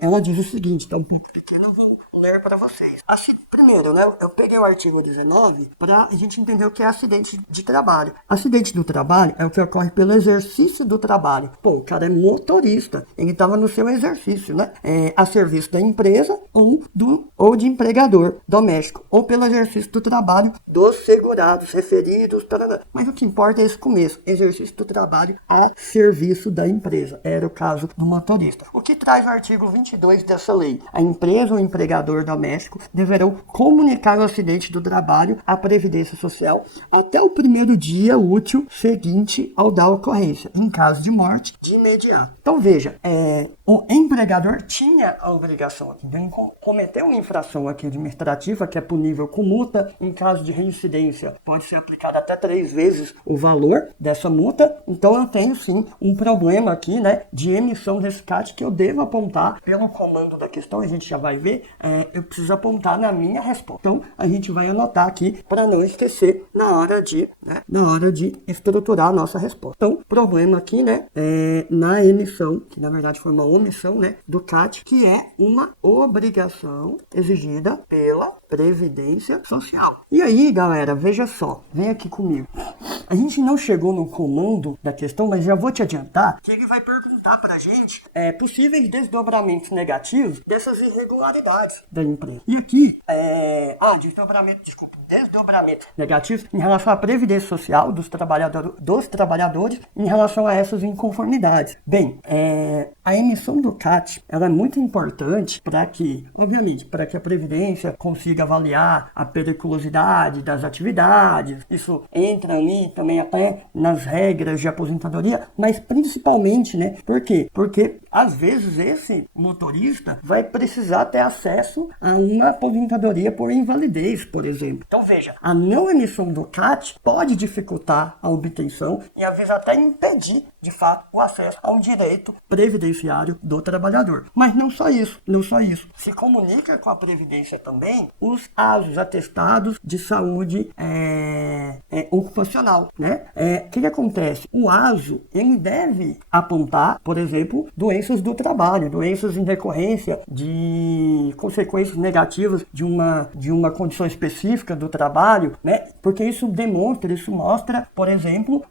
Ela diz o seguinte, tá um pouco pequeno, eu vou ler para vocês. Primeiro, né, eu peguei o artigo 19 para a gente entender o que é acidente de trabalho. Acidente do trabalho é o que ocorre pelo exercício do trabalho. Pô, o cara é motorista, ele estava no seu exercício, né? A serviço da empresa ou de empregador doméstico, ou pelo exercício do trabalho dos segurados, referidos, tarará. Mas o que importa é esse começo, exercício do trabalho a serviço da empresa. Era o caso do motorista. O que traz o artigo 22 dessa lei? A empresa ou empregador doméstico deverão comunicar o acidente do trabalho à Previdência Social até o primeiro dia útil seguinte ao da ocorrência, em caso de morte, de imediato. Então veja, o empregador tinha a obrigação aqui de cometer uma infração aqui administrativa que é punível com multa. Em caso de reincidência, pode ser aplicado até 3 vezes o valor dessa multa. Então eu tenho sim um problema aqui, né, de emissão desse CAT que eu devo apontar pelo comando da questão. A gente já vai ver, eu preciso apontar na minha resposta. Então a gente vai anotar aqui para não esquecer na hora de estruturar a nossa resposta. Então, problema aqui, né, na emissão, que na verdade foi uma omissão, né, do CAT, que é uma obrigação exigida pela Previdência Social. E aí, galera, veja só, vem aqui comigo. A gente não chegou no comando da questão, mas já vou te adiantar que ele vai perguntar pra gente possíveis desdobramentos negativos dessas irregularidades da empresa. E aqui, desdobramentos negativos em relação à Previdência Social dos trabalhadores em relação a essas inconformidades. Bem, a emissão do CAT, ela é muito importante para que, obviamente, para que a Previdência consiga avaliar a periculosidade das atividades. Isso entra ali também até nas regras de aposentadoria, mas principalmente, né? Por quê? Porque às vezes esse motorista vai precisar ter acesso a uma aposentadoria por invalidez, por exemplo. Então veja, a não emissão do CAT pode dificultar a obtenção e às vezes até impedir, de fato, o acesso a um direito previdenciário do trabalhador. Mas não só isso. Se comunica com a Previdência também os ASOs, atestados de saúde ocupacional, né? O que acontece? O ASO, ele deve apontar, por exemplo, doenças do trabalho, doenças em decorrência de consequências negativas de uma condição específica do trabalho, né? Porque isso mostra, por exemplo,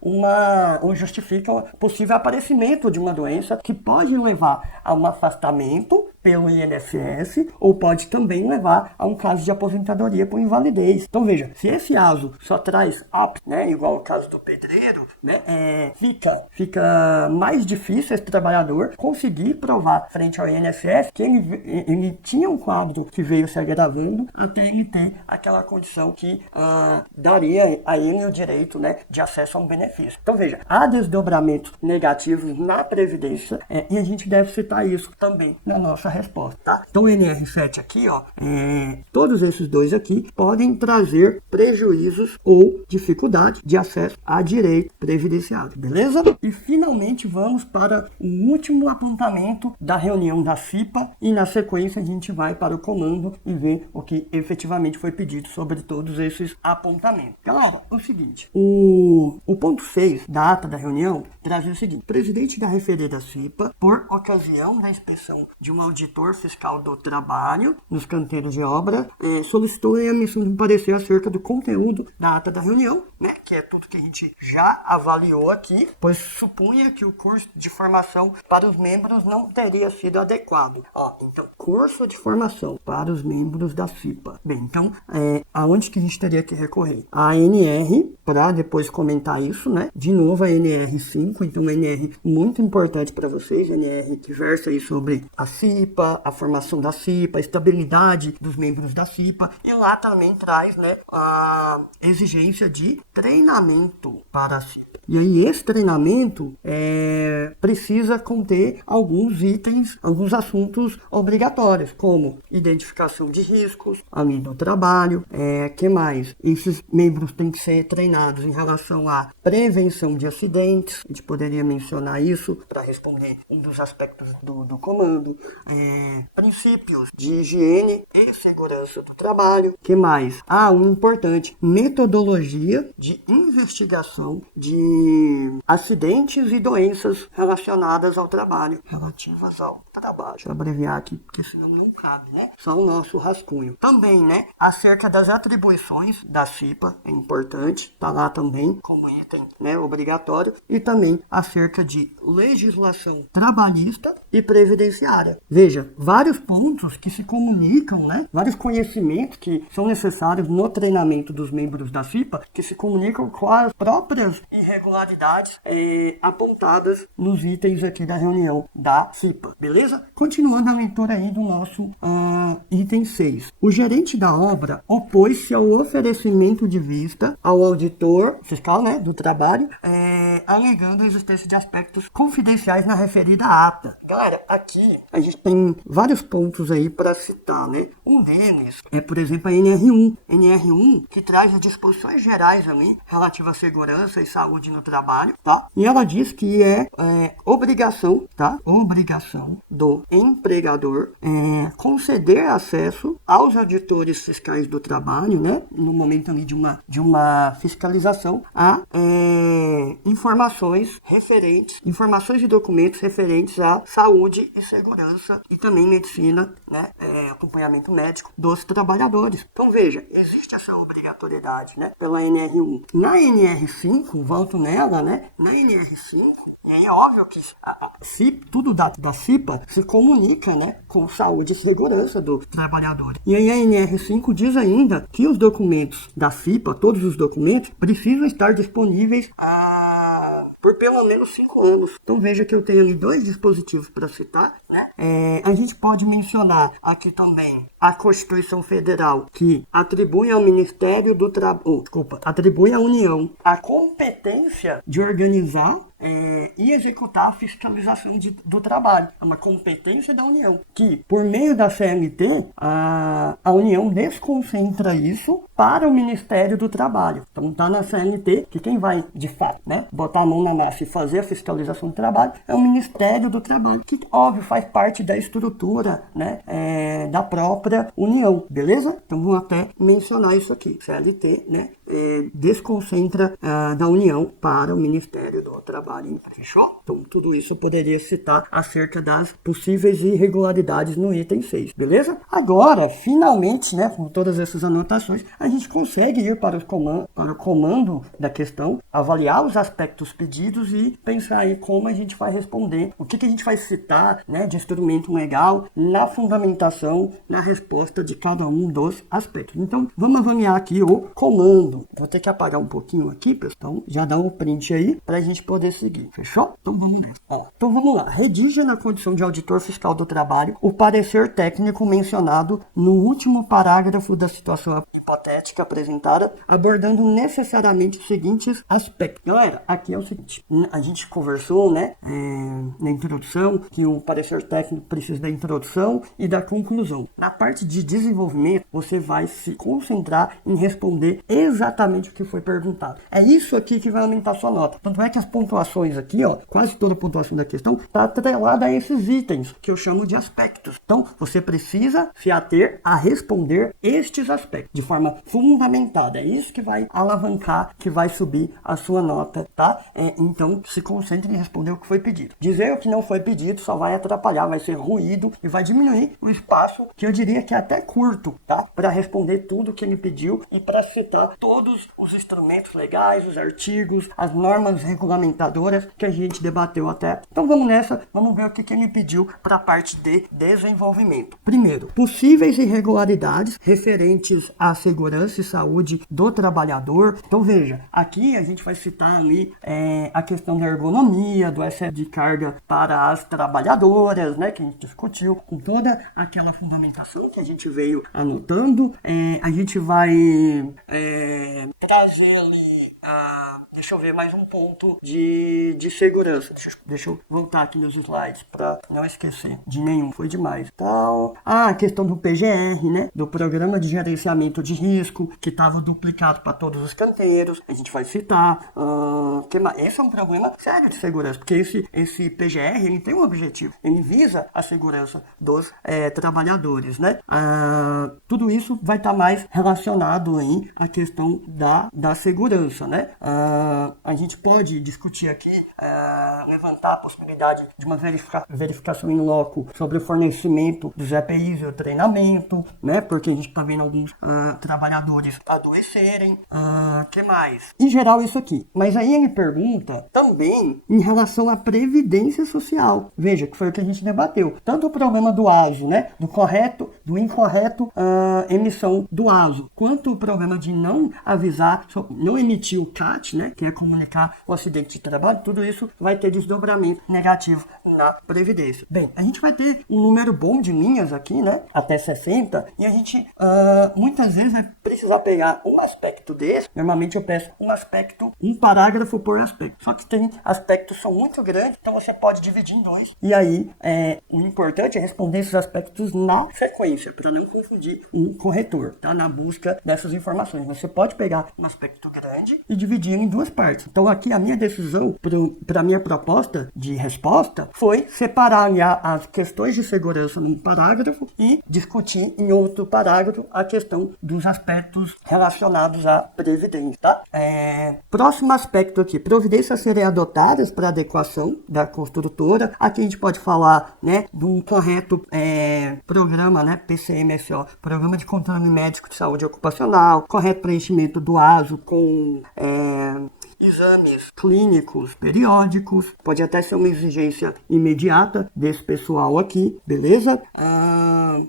ou justifica o possível aparecimento de uma doença que pode levar a um afastamento pelo INSS ou pode também levar a um caso de aposentadoria por invalidez. Então veja, se esse ASO só traz up, né, igual o caso do pedreiro, né, fica mais difícil esse trabalhador conseguir provar frente ao INSS que ele tinha um quadro que veio se agravando até ele ter aquela condição que daria a ele o direito, né, de acesso a um benefício. Então veja, há desdobramentos negativos na Previdência e a gente deve citar isso também na nossa resposta, tá? Então o NR7 aqui, todos esses dois aqui podem trazer prejuízos ou dificuldade de acesso a direito previdenciário, beleza? E finalmente vamos para o último apontamento da reunião da CIPA e na sequência a gente vai para o comando e ver o que efetivamente foi pedido sobre todos esses apontamentos. Galera, é o seguinte, o ponto 6 da ata da reunião traz o seguinte: o presidente da referida CIPA, por ocasião da inspeção de um auditor fiscal do trabalho nos canteiros de obra, solicitou a emissão de um parecer acerca do conteúdo da ata da reunião, né, que é tudo que a gente já avaliou aqui, pois supunha que o curso de formação para os membros não teria sido adequado. Então, curso de formação para os membros da CIPA. Bem, então, aonde que a gente teria que recorrer? A ANR, para depois comentar isso, né? De novo a NR5, então a NR muito importante para vocês, a NR que versa aí sobre a CIPA, a formação da CIPA, a estabilidade dos membros da CIPA, e lá também traz, né, a exigência de treinamento para a CIPA. E aí esse treinamento precisa conter alguns itens, alguns assuntos obrigatórios, como identificação de riscos ali no trabalho, que mais? Esses membros têm que ser treinados em relação à prevenção de acidentes, a gente poderia mencionar isso para responder um dos aspectos do comando, princípios de higiene e segurança do trabalho, que mais? Um importante, metodologia de investigação de acidentes e doenças relacionadas ao trabalho. Relativas ao trabalho. Deixa eu abreviar aqui, porque senão não cabe, né? Só o nosso rascunho. Também, né? Acerca das atribuições da CIPA, é importante, tá lá também, como item, né? Obrigatório. E também acerca de legislação trabalhista e previdenciária. Veja, vários pontos que se comunicam, né? Vários conhecimentos que são necessários no treinamento dos membros da CIPA, que se comunicam com as próprias irregularidades apontadas nos itens aqui da reunião da CIPA, beleza? Continuando a leitura aí do nosso item 6. O gerente da obra opôs-se ao oferecimento de vista ao auditor fiscal, né, do trabalho, alegando a existência de aspectos confidenciais na referida ata. Galera, aqui a gente tem vários pontos aí para citar, né? Um deles é, por exemplo, a NR1. NR1 que traz as disposições gerais ali relativas à segurança e saúde no trabalho, tá? E ela diz que é obrigação, tá? Obrigação do empregador conceder acesso aos auditores fiscais do trabalho, né? No momento ali de uma fiscalização a informações e documentos referentes à saúde e segurança e também medicina, né? Acompanhamento médico dos trabalhadores. Então veja, existe essa obrigatoriedade, né? Pela NR1. Na NR5, volto nela, né? Na NR5, é óbvio que tudo da CIPA se comunica, né, com saúde e segurança do trabalhador. E aí a NR5 diz ainda que os documentos da CIPA, todos os documentos, precisam estar disponíveis por pelo menos 5 anos. Então veja que eu tenho ali 2 dispositivos para citar, né? A gente pode mencionar aqui também a Constituição Federal, que atribui ao Ministério do Trabalho, atribui à União a competência de organizar e executar a fiscalização do trabalho. É uma competência da União, que por meio da CLT, a União desconcentra isso para o Ministério do Trabalho. Então está na CLT que quem vai, de fato, né, botar a mão na massa e fazer a fiscalização do trabalho é o Ministério do Trabalho, que, óbvio, faz parte da estrutura, né, da própria União, beleza? Então vamos até mencionar isso aqui. CLT, né, desconcentra da União para o Ministério do Trabalho. Fechou? Então tudo isso eu poderia citar acerca das possíveis irregularidades no item 6, beleza? Agora, finalmente, né, com todas essas anotações, a gente consegue ir para o comando da questão, avaliar os aspectos pedidos e pensar aí como a gente vai responder, o que a gente vai citar, né, de instrumento legal na fundamentação, na resposta de cada um dos aspectos. Então, vamos avaliar aqui o comando. Vou ter que apagar um pouquinho aqui, pessoal. Então, já dá um print aí para a gente poder seguir. Fechou? Então, vamos nessa. Então, vamos lá. Redija na condição de auditor fiscal do trabalho o parecer técnico mencionado no último parágrafo da situação hipotética apresentada, abordando necessariamente os seguintes aspectos. Galera, aqui é o seguinte. A gente conversou, né, na introdução, que o parecer técnico precisa da introdução e da conclusão. Na parte de desenvolvimento, você vai se concentrar em responder exatamente o que foi perguntado. É isso aqui que vai aumentar a sua nota. Tanto é que as pontuações aqui, ó, quase toda a pontuação da questão está atrelada a esses itens, que eu chamo de aspectos. Então, você precisa se ater a responder estes aspectos de forma fundamentada. É isso que vai alavancar, que vai subir a sua nota, tá? Então, se concentre em responder o que foi pedido. Dizer o que não foi pedido só vai atrapalhar, vai ser ruído e vai diminuir o espaço, que eu diria que é até curto, tá? Para responder tudo que ele pediu e para citar todos os instrumentos legais, os artigos, as normas regulamentadoras que a gente debateu até. Então vamos nessa, vamos ver o que ele pediu para a parte de desenvolvimento. Primeiro, possíveis irregularidades referentes à segurança e saúde do trabalhador. Então veja, aqui a gente vai citar ali a questão da ergonomia, do excesso de carga para as trabalhadoras, né, que a gente discutiu, com toda aquela fundamentação que a gente veio anotando. A gente vai trazer ali deixa eu ver, mais um ponto de segurança. Deixa eu voltar aqui nos slides para não esquecer de nenhum, foi demais. Então, a questão do PGR, né, do Programa de Gerenciamento de Risco, que estava duplicado para todos os canteiros, a gente vai citar. Esse é um problema sério de segurança, porque esse PGR, ele tem um objetivo, ele visa a segurança dos trabalhadores, né? Tudo isso vai estar mais relacionado aí à questão da segurança, né? A gente pode discutir aqui, levantar a possibilidade de uma verificação in loco sobre o fornecimento dos EPIs e o treinamento, né? Porque a gente está vendo alguns trabalhadores adoecerem. Que mais? Em geral, isso aqui. Mas aí ele pergunta também em relação à previdência social. Veja, que foi o que a gente debateu. Tanto o problema do ASO, né? Do incorreto emissão do ASO, quanto o problema de não avisar, não emitir o CAT, né? Que é comunicar o acidente de trabalho. Tudo isso vai ter desdobramento negativo na Previdência. Bem, a gente vai ter um número bom de linhas aqui, né? Até 60, e a gente muitas vezes vai precisar pegar um aspecto desse. Normalmente eu peço um parágrafo por aspecto. Só que tem aspectos que são muito grandes, então você pode dividir em dois. E aí, o importante é responder esses aspectos na sequência, para não confundir um corretor, tá? Na busca dessas informações. Você pode pegar um aspecto grande e dividir em duas partes. Então aqui a minha decisão para a minha proposta de resposta foi separar as questões de segurança num parágrafo e discutir em outro parágrafo a questão dos aspectos relacionados à previdência, tá? Próximo aspecto aqui, providências a serem adotadas para adequação da construtora. Aqui a gente pode falar, né, de um correto programa, né, PCMSO, Programa de Controle Médico de Saúde Ocupacional, correto preenchimento do ASO com exames clínicos periódicos, pode até ser uma exigência imediata desse pessoal aqui, beleza?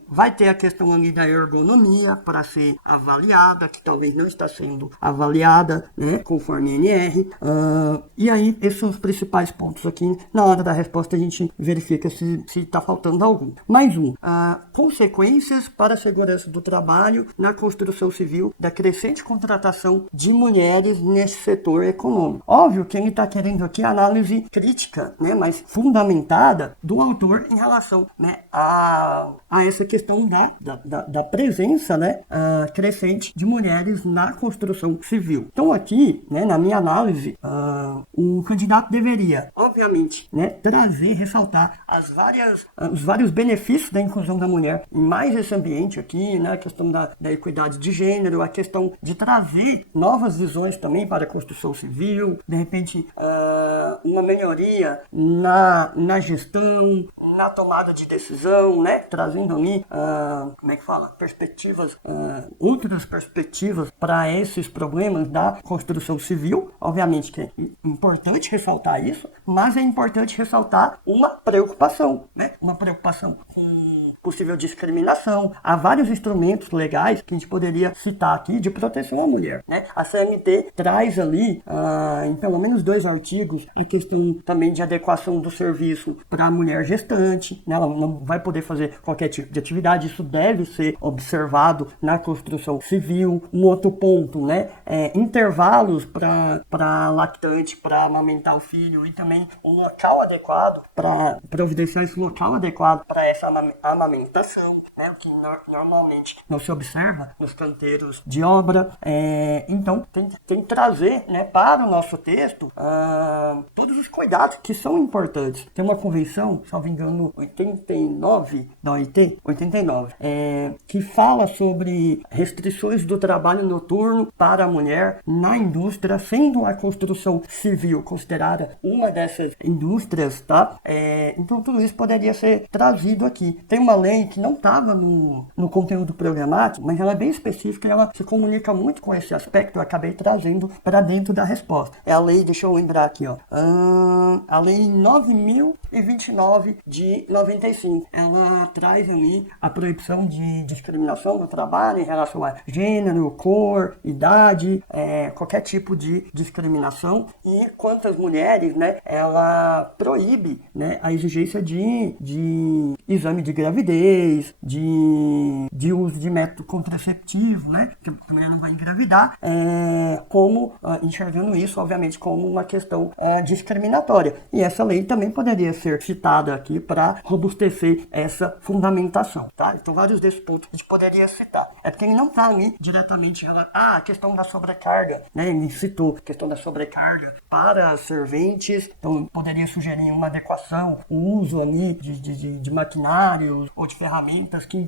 Vai ter a questão ali da ergonomia para ser avaliada, que talvez não está sendo avaliada, né, conforme NR. E aí, esses são os principais pontos aqui. Na hora da resposta a gente verifica se está faltando algum. Mais um, consequências para a segurança do trabalho na construção civil da crescente contratação de mulheres nesse setor econômico. Óbvio que ele está querendo aqui análise crítica, né, mas fundamentada do autor em relação, né, a essa questão da presença, né, crescente de mulheres na construção civil. Então aqui, né, na minha análise, o candidato deveria, obviamente, né, trazer, ressaltar os vários benefícios da inclusão da mulher em mais esse ambiente aqui, né, a questão da equidade de gênero, a questão de trazer novas visões também para a construção civil, de repente uma melhoria na gestão, na tomada de decisão, né, trazendo ali, outras perspectivas para esses problemas da construção civil. Obviamente que é importante ressaltar isso, mas é importante ressaltar uma preocupação, né, uma preocupação com possível discriminação. Há vários instrumentos legais que a gente poderia citar aqui de proteção à mulher, né. A CMT traz ali, em pelo menos 2 artigos, a questão também de adequação do serviço para a mulher gestante, né? Ela não vai poder fazer qualquer tipo de atividade, isso deve ser observado na construção civil. Um outro ponto, né, intervalos para lactante, para amamentar o filho, e também um local adequado, para providenciar esse local adequado para essa amamentação, né, o que normalmente não se observa nos canteiros de obra. Então tem que trazer, né, para o nosso texto todos os cuidados que são importantes. Tem uma convenção, salvo engano, ano 89 da OIT, 89, que fala sobre restrições do trabalho noturno para a mulher na indústria, sendo a construção civil considerada uma dessas indústrias, tá? Então tudo isso poderia ser trazido aqui. Tem uma lei que não estava no conteúdo programático, mas ela é bem específica e ela se comunica muito com esse aspecto. Eu acabei trazendo para dentro da resposta. É a lei, deixa eu lembrar aqui, ó. A lei 9.029 de 95. Ela traz ali a proibição de discriminação no trabalho em relação a gênero, cor, idade, qualquer tipo de discriminação. E quanto às mulheres, né, ela proíbe, né, a exigência de exame de gravidez, de uso de método contraceptivo, né, que a mulher não vai engravidar, enxergando isso, obviamente, como uma questão discriminatória. E essa lei também poderia ser citada aqui para robustecer essa fundamentação, tá? Então, vários desses pontos a gente poderia citar. É porque ele não está ali diretamente a questão da sobrecarga, né? Ele citou a questão da sobrecarga para serventes, então poderia sugerir uma adequação, o uso ali de maquinários ou de ferramentas que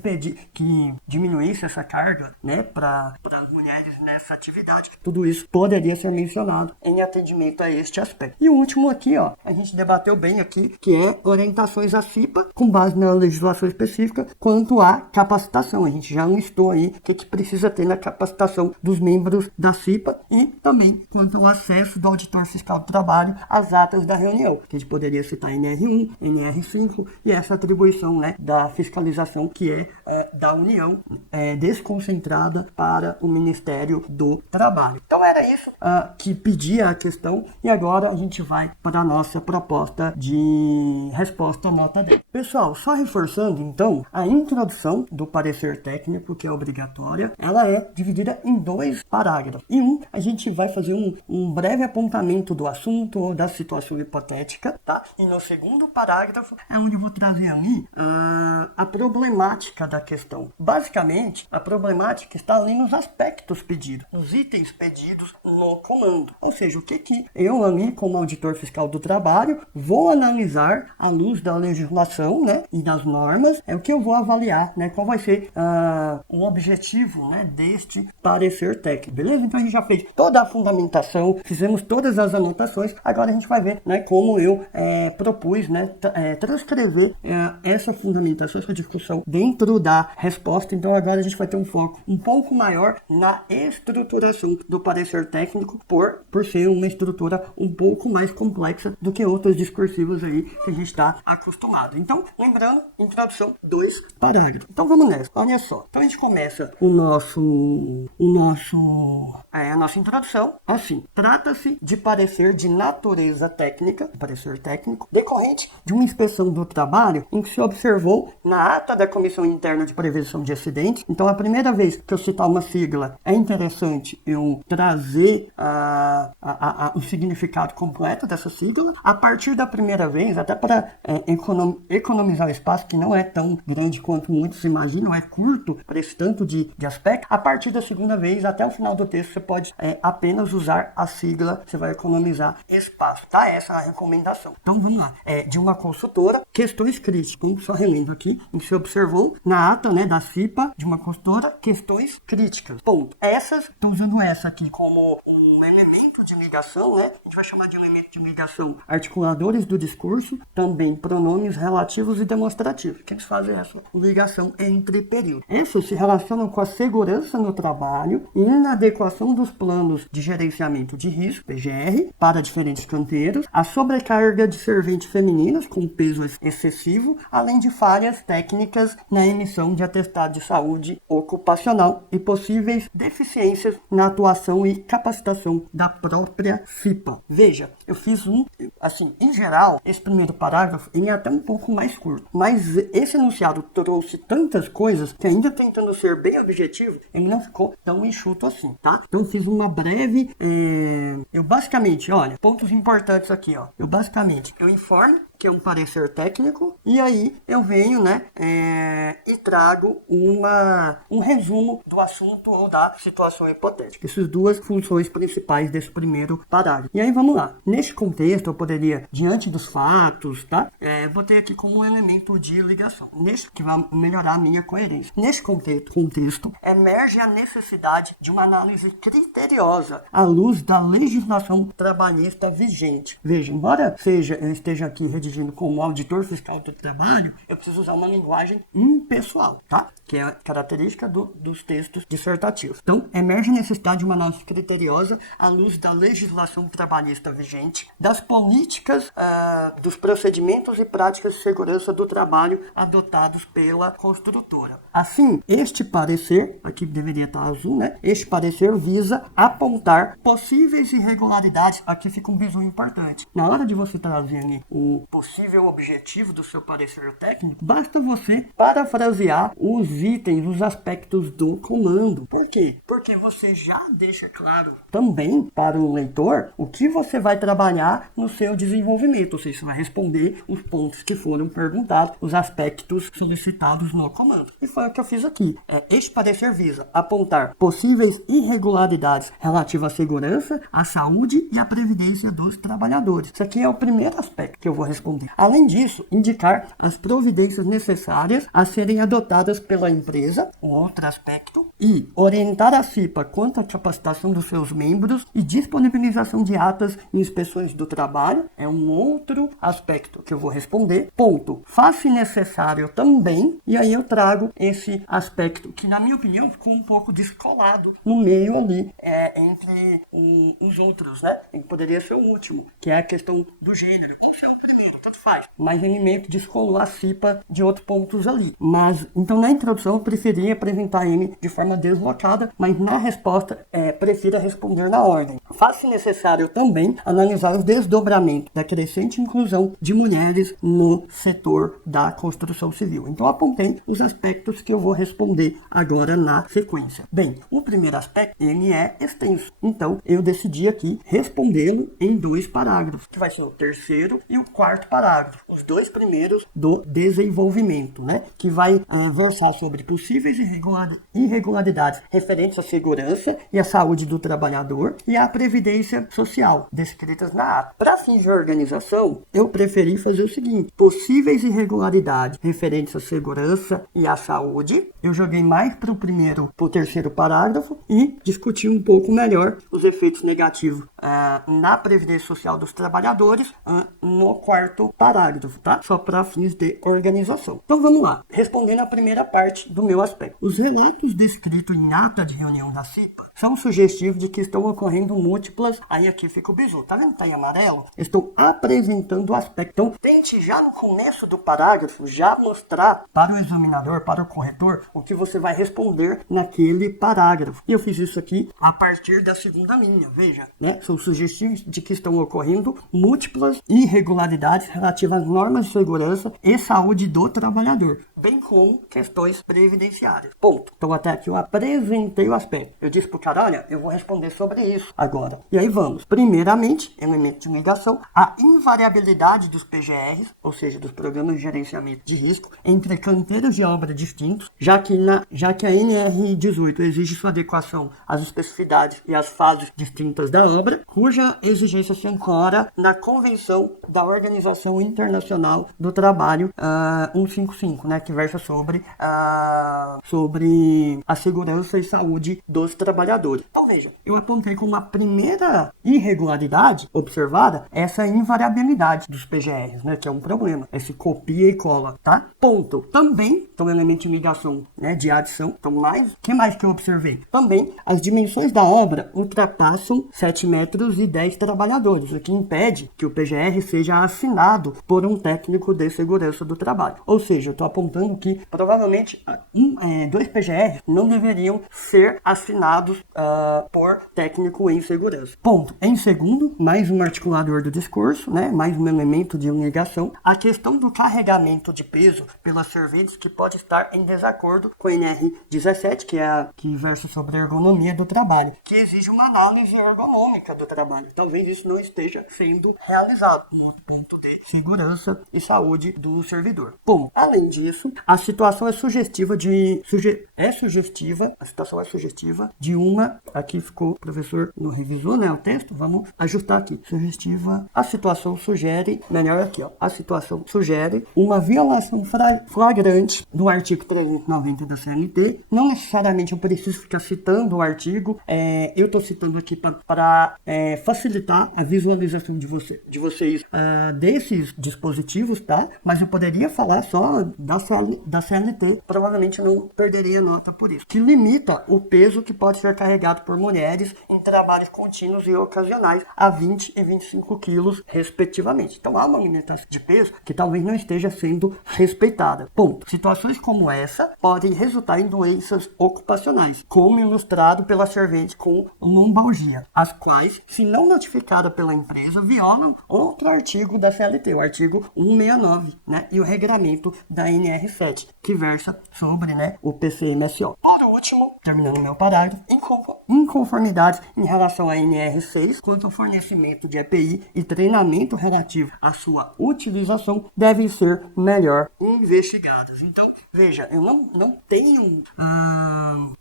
diminuísse essa carga, né, para as mulheres nessa atividade. Tudo isso poderia ser mencionado em atendimento a este aspecto. E o último aqui, ó, a gente debateu bem aqui, que é orientações à CIPA, com base na legislação específica, quanto à capacitação. A gente já listou aí o que precisa ter na capacitação dos membros da CIPA e também quanto ao acesso do auditor fiscal do trabalho às atas da reunião, que a gente poderia citar NR1, NR5 e essa atribuição, né, da fiscalização que é da União, desconcentrada para o Ministério do Trabalho. Então era isso que pedia a questão e agora a gente vai para a nossa proposta de resposta nota 10. Pessoal, só reforçando então, a introdução do parecer técnico, que é obrigatória, ela é dividida em 2 parágrafos. Em a gente vai fazer um breve apontamento do assunto ou da situação hipotética, tá? E no segundo parágrafo é onde eu vou trazer ali a problemática da questão. Basicamente, a problemática está ali nos aspectos pedidos, nos itens pedidos no comando. Ou seja, o que eu ali, como auditor fiscal do trabalho, vou analisar à luz da legislação, né, e das normas, é o que eu vou avaliar, né, qual vai ser o objetivo, né, deste parecer técnico, beleza? Então a gente já fez toda a fundamentação, fizemos todas as anotações, agora a gente vai ver, né, como eu propus, né, transcrever essa fundamentação, essa discussão dentro da resposta. Então agora a gente vai ter um foco um pouco maior na estruturação do parecer técnico, por ser uma estrutura um pouco mais complexa do que outros discursivos aí que a gente está acostumado. Então, lembrando, introdução, 2 parágrafos. Então vamos nessa, olha só. Então a gente começa a nossa introdução assim. Trata-se de parecer de natureza técnica, parecer técnico, decorrente de uma inspeção do trabalho em que se observou na ata da Comissão Interna de Prevenção de Acidentes. Então, a primeira vez que eu citar uma sigla, é interessante eu trazer o significado completo dessa sigla. A partir da primeira vez, até para economizar o espaço, que não é tão grande quanto muitos imaginam, é curto para esse tanto de aspecto. A partir da segunda vez, até o final do texto, você pode apenas usar a sigla, você vai economizar espaço, tá? Essa é a recomendação. Então, vamos lá. De uma consultora, questões críticas. Então, só relendo aqui, em que se observou na ata, né, da CIPA, de uma consultora, questões críticas. Ponto. Estou usando essa aqui como um elemento de ligação, né? A gente vai chamar de elemento de ligação articuladores do discurso, também pronomes relativos e demonstrativos, que eles fazem essa ligação entre períodos. Esses se relacionam com a segurança no trabalho e inadequação dos planos de gerenciamento de risco, PGR, para diferentes canteiros, a sobrecarga de serventes femininas com peso excessivo, além de falhas técnicas na emissão de atestado de saúde ocupacional e possíveis deficiências na atuação e capacitação da própria CIPA. Veja, eu fiz em geral, esse primeiro parágrafo, ele é até um pouco mais curto, mas esse enunciado trouxe tantas coisas que, ainda tentando ser bem objetivo, ele não ficou tão enxuto assim, tá? Então eu fiz uma breve, eu basicamente, olha, pontos importantes aqui, ó, eu informo que é um parecer técnico, e aí eu venho, né, e trago um resumo do assunto ou da situação hipotética. Essas duas funções principais desse primeiro parágrafo. E aí vamos lá. Neste contexto, eu poderia, diante dos fatos, tá, botei aqui como um elemento de ligação. Neste que vai melhorar a minha coerência. Neste contexto, emerge a necessidade de uma análise criteriosa à luz da legislação trabalhista vigente. Veja, embora eu esteja aqui redigindo como auditor fiscal do trabalho, eu preciso usar uma linguagem impessoal, tá? Que é a característica dos textos dissertativos. Então, emerge a necessidade de uma análise criteriosa à luz da legislação trabalhista vigente, das políticas, dos procedimentos e práticas de segurança do trabalho adotados pela construtora. Assim, este parecer, aqui deveria estar azul, né? Este parecer visa apontar possíveis irregularidades. Aqui fica um bizu importante. Na hora de você trazer o possível objetivo do seu parecer técnico, basta você parafrasear os itens, os aspectos do comando. Por quê? Porque você já deixa claro também para o leitor o que você vai trabalhar no seu desenvolvimento, ou seja, você vai responder os pontos que foram perguntados, os aspectos solicitados no comando. E foi o que eu fiz aqui. Este parecer visa apontar possíveis irregularidades relativas à segurança, à saúde e à previdência dos trabalhadores. Isso aqui é o primeiro aspecto que eu vou responder. Além disso, indicar as providências necessárias a serem adotadas pela empresa, um outro aspecto, e orientar a CIPA quanto à capacitação dos seus membros e disponibilização de atas e inspeções do trabalho, é um outro aspecto que eu vou responder. Ponto. Faz-se necessário também, e aí eu trago esse aspecto que, na minha opinião, ficou um pouco descolado no meio ali, entre os outros, né? E poderia ser o último, que é a questão do gênero. Ou se é o primeiro, tanto faz. Mas ele meio que descolou a CIPA de outros pontos ali. Mas, então, na introdução, eu preferi apresentar ele de forma deslocada, mas na resposta, prefiro responder na ordem. Faz-se necessário também analisar os desdobramentos da crescente inclusão de mulheres no setor da construção civil. Então, apontei os aspectos que eu vou responder agora na sequência. Bem, o primeiro aspecto, ele é extenso. Então, eu decidi aqui respondê-lo em 2 parágrafos, que vai ser o terceiro e o quarto parágrafo. Os 2 primeiros do desenvolvimento, né? Que vai versar sobre possíveis irregularidades referentes à segurança e à saúde do trabalhador e à previdência social, descritas na ata. Para fins de organização, eu preferi fazer o seguinte: possíveis irregularidades referentes à segurança e à saúde, eu joguei mais para o terceiro parágrafo e discuti um pouco melhor os efeitos negativos na previdência social dos trabalhadores no quarto parágrafo, tá? Só para fins de organização. Então vamos lá, respondendo a primeira parte do meu aspecto. Os relatos descritos em ata de reunião da CIPA são sugestivos de que estão ocorrendo múltiplas, aí aqui fica o bizu, tá vendo que tá em amarelo? Estou apresentando o aspecto. Então, tente já no começo do parágrafo, já mostrar para o examinador, para o corretor, o que você vai responder naquele parágrafo. E eu fiz isso aqui a partir da segunda linha, veja, né? São sugestivos de que estão ocorrendo múltiplas irregularidades relativas às normas de segurança e saúde do trabalhador, bem como questões previdenciárias. Ponto. Então, até aqui eu apresentei o aspecto. Eu disse pro cara, olha, eu vou responder sobre isso agora. E aí vamos. Primeiramente, elemento de ligação, a invariabilidade dos PGRs, ou seja, dos programas de gerenciamento de risco, entre canteiros de obra distintos, já que a NR18 exige sua adequação às especificidades e às fases distintas da obra, cuja exigência se ancora na Convenção da Organização Internacional do Trabalho 155, né, que versa sobre a segurança e saúde dos trabalhadores. Então veja, eu apontei como uma primeira irregularidade observada essa invariabilidade dos PGRs, né, que é um problema, esse copia e cola, tá? Ponto. Também, então elemento de ligação, né, de adição, então o que mais que eu observei? Também, as dimensões da obra ultrapassam 7 metros e 10 trabalhadores, o que impede que o PGR seja assinado por um técnico de segurança do trabalho. Ou seja, eu estou apontando que provavelmente 2 PGRs não deveriam ser assinados por técnico em segurança. Ponto. Em segundo, mais um articulador do discurso, né, mais um elemento de negação, a questão do carregamento de peso pelas serventes que pode estar em desacordo com a NR17, que versa sobre a ergonomia do trabalho, que exige uma análise ergonômica do trabalho. Talvez isso não esteja sendo realizado. Um outro ponto segurança e saúde do servidor. Bom, além disso, a situação é sugestiva de uma, aqui ficou, o professor não revisou, né, o texto, vamos ajustar aqui, sugestiva, a situação sugere, melhor aqui, ó, a situação sugere uma violação flagrante do artigo 390 da CLT, não necessariamente eu preciso ficar citando o artigo, eu estou citando aqui para facilitar a visualização de vocês desses dispositivos, tá? Mas eu poderia falar só da CLT, provavelmente não perderia nota por isso. Que limita o peso que pode ser carregado por mulheres em trabalhos contínuos e ocasionais a 20 e 25 quilos, respectivamente. Então há uma limitação de peso que talvez não esteja sendo respeitada. Ponto. Situações como essa podem resultar em doenças ocupacionais, como ilustrado pela servente com lombalgia, as quais, se não notificada pela empresa, violam outro artigo da CLT, o artigo 169, né, e o regramento da NR7, que versa sobre, né, o PCMSO. Por último, terminando meu parágrafo, inconformidades em relação à NR6 quanto ao fornecimento de EPI e treinamento relativo à sua utilização devem ser melhor investigadas. Então, veja, eu não tenho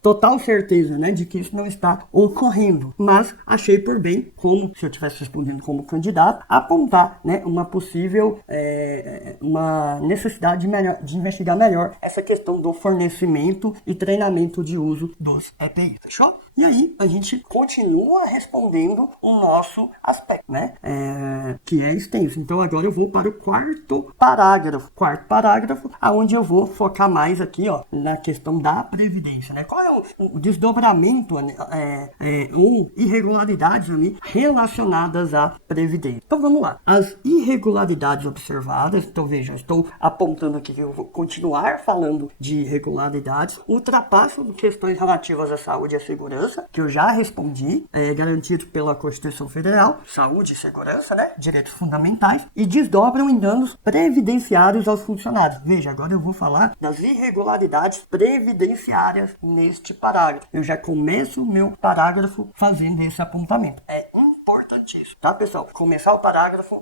total certeza, né, de que isso não está ocorrendo, mas achei por bem, como se eu estivesse respondendo como candidato, apontar, né, uma possível uma necessidade de investigar melhor essa questão do fornecimento e treinamento de uso dos EPI. Fechou? E aí, a gente continua respondendo o nosso aspecto, né? Que é extenso. Então, agora eu vou para o quarto parágrafo. Aonde eu vou focar mais aqui, ó, na questão da Previdência, né? Qual é o desdobramento ou irregularidades ali relacionadas à Previdência? Então, vamos lá. As irregularidades observadas, então, veja, estou apontando aqui que eu vou continuar falando de irregularidades, ultrapassam questões relativas à saúde e à segurança, que eu já respondi, garantido pela Constituição Federal, saúde e segurança, né, direitos fundamentais, e desdobram em danos previdenciários aos funcionários. Veja, agora eu vou falar das irregularidades previdenciárias neste parágrafo. Eu já começo o meu parágrafo fazendo esse apontamento. É importantíssimo, tá, pessoal? Começar o parágrafo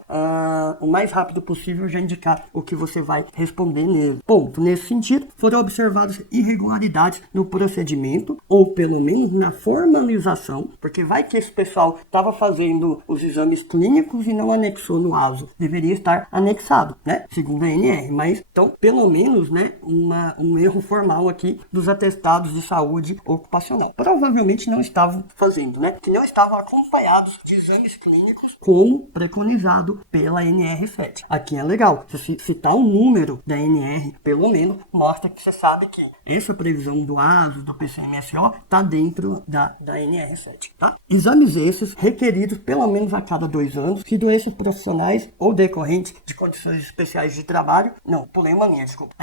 o mais rápido possível, já indicar o que você vai responder nele. Ponto. Nesse sentido, foram observadas irregularidades no procedimento, ou pelo menos na formalização, porque vai que esse pessoal estava fazendo os exames clínicos e não anexou no ASO. Deveria estar anexado, né? Segundo a NR, mas, então, pelo menos, né, um erro formal aqui dos atestados de saúde ocupacional. Provavelmente não estavam fazendo, né? Que não estavam acompanhados de exames clínicos como preconizado pela NR7. Aqui é legal, se citar o número da NR, pelo menos, mostra que você sabe que essa previsão do ASO, do PCMSO, está dentro da NR7, tá? Exames esses requeridos pelo menos a cada 2 anos, se doenças profissionais ou decorrentes de condições especiais de trabalho, não, pulei uma linha, desculpa,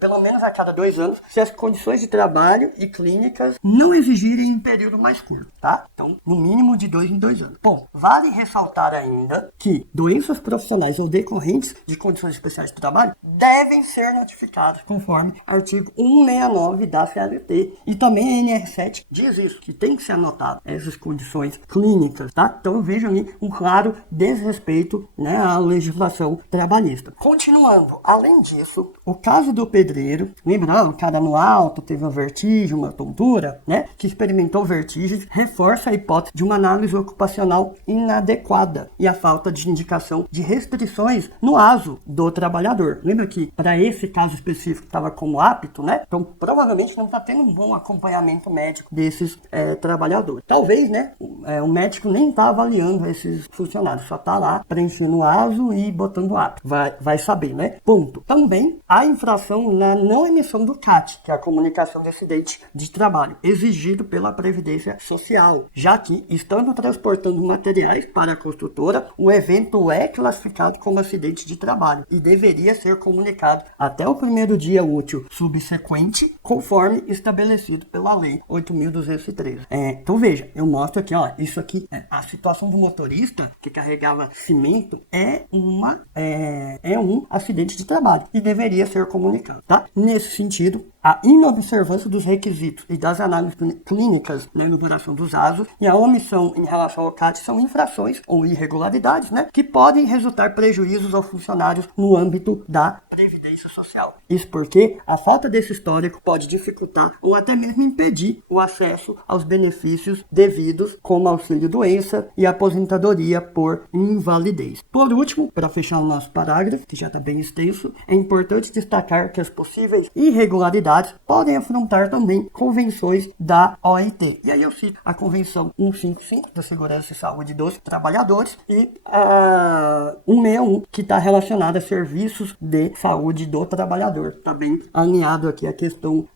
pelo menos a cada 2 anos, se as condições de trabalho e clínicas não exigirem um período mais curto, tá? Então, no mínimo de 2 em 2 anos. Bom, vale ressaltar ainda que doenças profissionais ou decorrentes de condições especiais de trabalho devem ser notificadas conforme artigo 169 da CLT, e também a NR7 diz isso, que tem que ser anotado essas condições clínicas, tá? Então vejam aí um claro desrespeito, né, à legislação trabalhista. Continuando, além disso, o caso do pedreiro, lembrando, o cara no alto teve uma vertigem, uma tontura, né, que experimentou vertigens, reforça a hipótese de uma análise ocupacional inadequada e a falta de indicação de restrições no ASO do trabalhador. Lembra que para esse caso específico estava como apto, né? Então provavelmente não está tendo um bom acompanhamento médico desses trabalhadores. Talvez, né, o médico nem está avaliando esses funcionários, só está lá preenchendo o ASO e botando apto. Vai saber, né? Ponto. Também há infração na não emissão do CAT, que é a comunicação de acidente de trabalho, exigido pela Previdência Social, já que, estando transportando materiais para a construtora, o evento é classificado como acidente de trabalho e deveria ser comunicado até o primeiro dia útil subsequente, conforme estabelecido pela Lei 8.213. Então veja, eu mostro aqui, ó, isso aqui, a situação do motorista que carregava cimento é um acidente de trabalho e deveria ser comunicado, tá? Nesse sentido, a inobservância dos requisitos e das análises clínicas na elaboração dos ASOs e a omissão em relação ao CAT são infrações ou irregularidades, né, que podem resultar prejuízos aos funcionários no âmbito da Previdência Social. Isso porque a falta desse histórico pode dificultar ou até mesmo impedir o acesso aos benefícios devidos, como auxílio-doença e aposentadoria por invalidez. Por último, para fechar o nosso parágrafo, que já está bem extenso, é importante destacar que as possíveis irregularidades podem afrontar também convenções da OIT. E aí eu cito a Convenção 155 da Segurança e Saúde dos Trabalhadores e a 161, que está relacionada a serviços de saúde do trabalhador. Está bem alinhado aqui a questão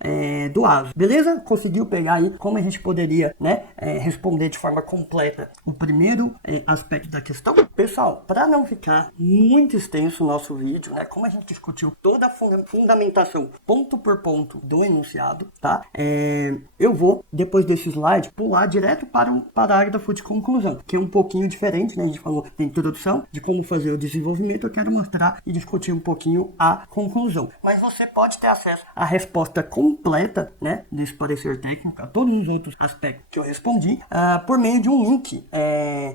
do ASO. Beleza? Conseguiu pegar aí como a gente poderia, né, responder de forma completa o primeiro aspecto da questão? Pessoal, para não ficar muito extenso o nosso vídeo, né, como a gente discutiu toda a fundamentação ponto por ponto do enunciado, tá? Eu vou, depois desse slide, pular direto para um parágrafo de conclusão, que é um pouquinho diferente, né? A gente falou da introdução, de como fazer o desenvolvimento, eu quero mostrar e discutir um pouquinho a conclusão. Mas você pode ter acesso à resposta completa, né, desse parecer técnico, a todos os outros aspectos que eu respondi, por meio de um link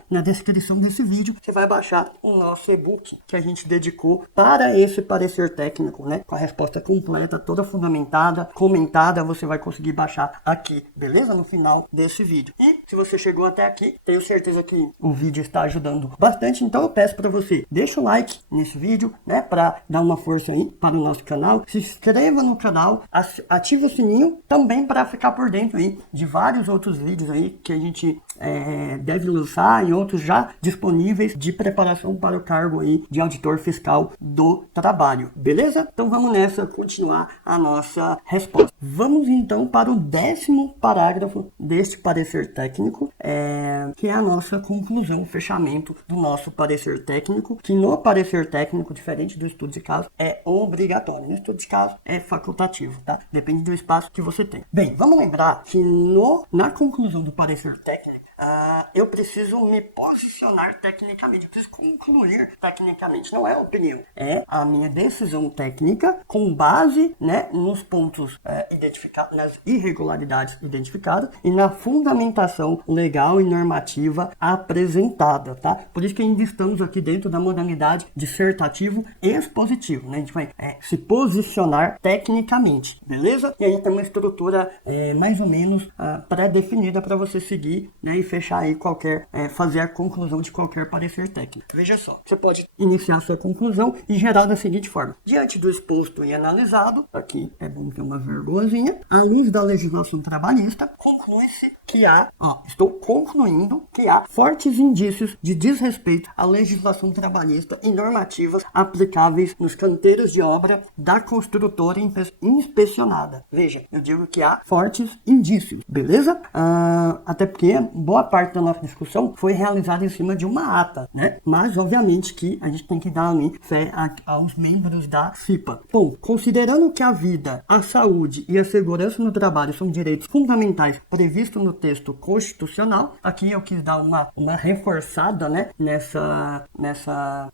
na descrição desse vídeo. Você vai baixar o nosso e-book que a gente dedicou para esse parecer técnico, né, com a resposta completa, toda fundamentada, comentada, você vai conseguir baixar aqui, beleza? No final desse vídeo. E se você chegou até aqui, tenho certeza que o vídeo está ajudando bastante, então eu peço para você, deixa o like nesse vídeo, né, para dar uma força aí para o nosso canal, se inscreva no canal, ative o sininho também para ficar por dentro aí de vários outros vídeos aí que a gente deve lançar e outros já disponíveis de preparação para o cargo aí de auditor fiscal do trabalho, beleza? Então vamos nessa, continuar a nossa resposta. Vamos então para o 10º parágrafo deste parecer técnico, que é a nossa conclusão, o fechamento do nosso parecer técnico, que no parecer técnico, diferente do estudo de caso, é obrigatório. No estudo de caso é facultativo, tá? Depende do espaço que você tem. Bem, vamos lembrar que na conclusão do parecer técnico, eu preciso me posicionar tecnicamente, eu preciso concluir tecnicamente, não é opinião, é a minha decisão técnica com base, né, nos pontos identificados, nas irregularidades identificadas e na fundamentação legal e normativa apresentada, tá? Por isso que ainda estamos aqui dentro da modalidade dissertativo e expositivo, né? A gente vai se posicionar tecnicamente, beleza? E aí tem uma estrutura mais ou menos pré-definida para você seguir, né, e fechar aí fazer a conclusão de qualquer parecer técnico. Veja só, você pode iniciar sua conclusão e gerar da seguinte forma: diante do exposto e analisado, aqui é bom ter uma vírgulazinha, à luz da legislação trabalhista, conclui-se que estou concluindo que há fortes indícios de desrespeito à legislação trabalhista e normativas aplicáveis nos canteiros de obra da construtora inspecionada. Veja, eu digo que há fortes indícios, beleza? Até porque boa parte da nossa discussão foi realizada em cima de uma ata, né? Mas, obviamente, que a gente tem que dar ali fé aos membros da CIPA. Bom, considerando que a vida, a saúde e a segurança no trabalho são direitos fundamentais previstos no texto constitucional, aqui eu quis dar uma reforçada, né, nessa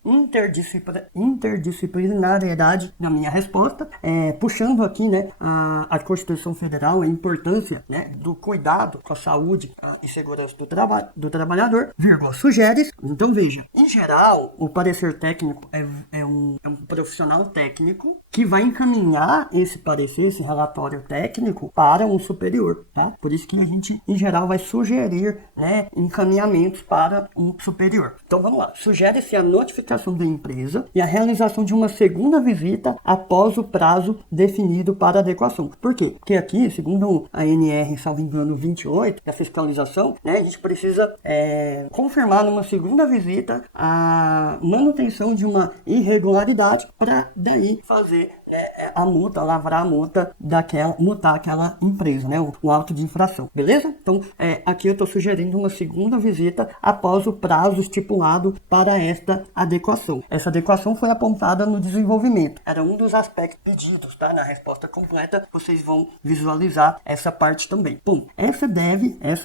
interdisciplinariedade na minha resposta, puxando aqui, né, a Constituição Federal, a importância, né, do cuidado com a saúde e segurança do trabalhador, sugere. Então veja, em geral, o parecer técnico é um profissional técnico que vai encaminhar esse parecer, esse relatório técnico para um superior, tá? Por isso que a gente, em geral, vai sugerir, né, encaminhamentos para um superior. Então vamos lá, sugere-se a notificação da empresa e a realização de uma segunda visita após o prazo definido para adequação. Por quê? Porque aqui, segundo a NR, salvo engano, 28, da fiscalização, né, a gente precisa confirmar numa segunda visita a manutenção de uma irregularidade para daí fazer a multa, lavrar a multa multar aquela empresa, né? O auto de infração, beleza? Então, aqui eu estou sugerindo uma segunda visita após o prazo estipulado para esta adequação. Essa adequação foi apontada no desenvolvimento. Era um dos aspectos pedidos, tá? Na resposta completa, vocês vão visualizar essa parte também. Bom, essa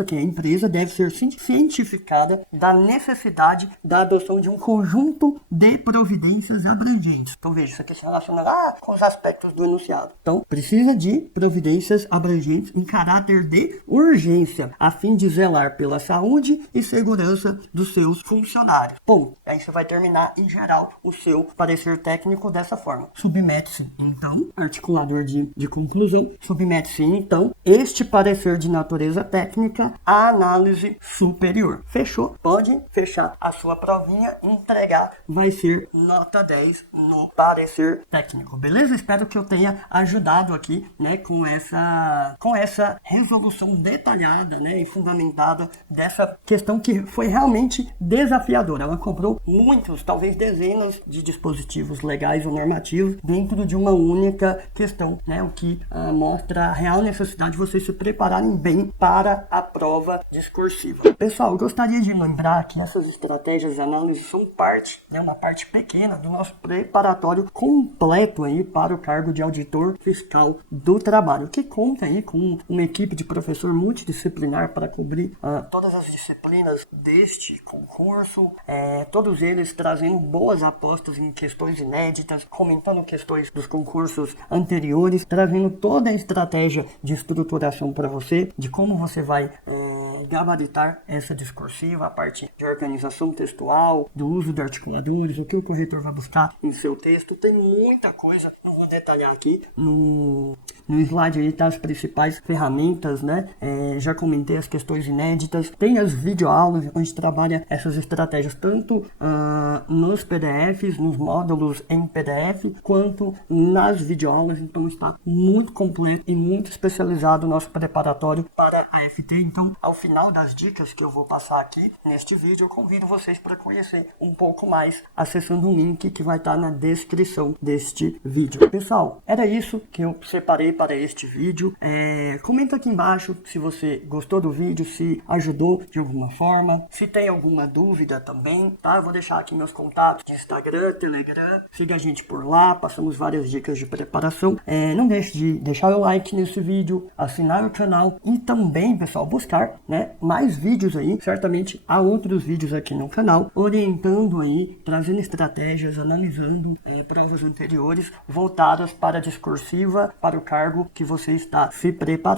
que é a empresa, deve ser cientificada da necessidade da adoção de um conjunto de providências abrangentes. Então, veja, isso aqui se relaciona com os aspectos do enunciado. Então, precisa de providências abrangentes em caráter de urgência, a fim de zelar pela saúde e segurança dos seus funcionários. Ponto. Aí você vai terminar, em geral, o seu parecer técnico dessa forma. Submete-se, então, articulador de conclusão, submete-se, então, este parecer de natureza técnica à análise superior. Fechou? Pode fechar a sua provinha e entregar. Vai ser nota 10 no parecer técnico. Beleza? Espero que eu tenha ajudado aqui, né, com essa resolução detalhada, né, e fundamentada dessa questão que foi realmente desafiadora. Ela comprou muitos, talvez dezenas de dispositivos legais ou normativos dentro de uma única questão, né, o que mostra a real necessidade de vocês se prepararem bem para a prova discursiva. Pessoal, eu gostaria de lembrar que essas estratégias de análise são parte, né, uma parte pequena do nosso preparatório completo aí para o cargo de auditor fiscal do trabalho, que conta aí com uma equipe de professor multidisciplinar para cobrir todas as disciplinas deste concurso, todos eles trazendo boas apostas em questões inéditas, comentando questões dos concursos anteriores, trazendo toda a estratégia de estruturação para você, de como você vai gabaritar essa discursiva, a parte de organização textual, do uso de articuladores, o que o corretor vai buscar em seu texto. Tem muita coisa, não vou detalhar aqui, no slide aí tá as principais ferramentas, né? Já comentei as questões inéditas, tem as videoaulas, onde trabalha essas estratégias tanto nos PDFs, nos módulos em PDF, quanto nas videoaulas. Então está muito completo e muito especializado o nosso preparatório para a FT. Então, ao final das dicas que eu vou passar aqui neste vídeo, eu convido vocês para conhecer um pouco mais acessando o link que vai estar na descrição deste vídeo. Pessoal, era isso que eu separei para este vídeo. Comenta aqui embaixo se você gostou do vídeo, se ajudou de alguma forma, se tem alguma dúvida também, tá? Eu vou deixar aqui meus contatos de Instagram, Telegram, siga a gente por lá, passamos várias dicas de preparação. Não deixe de deixar o like nesse vídeo, assinar o canal e também, pessoal, buscar, né, mais vídeos aí. Certamente há outros vídeos aqui no canal orientando aí, trazendo estratégias, analisando provas anteriores voltadas para a discursiva, para o cargo que você está se preparando.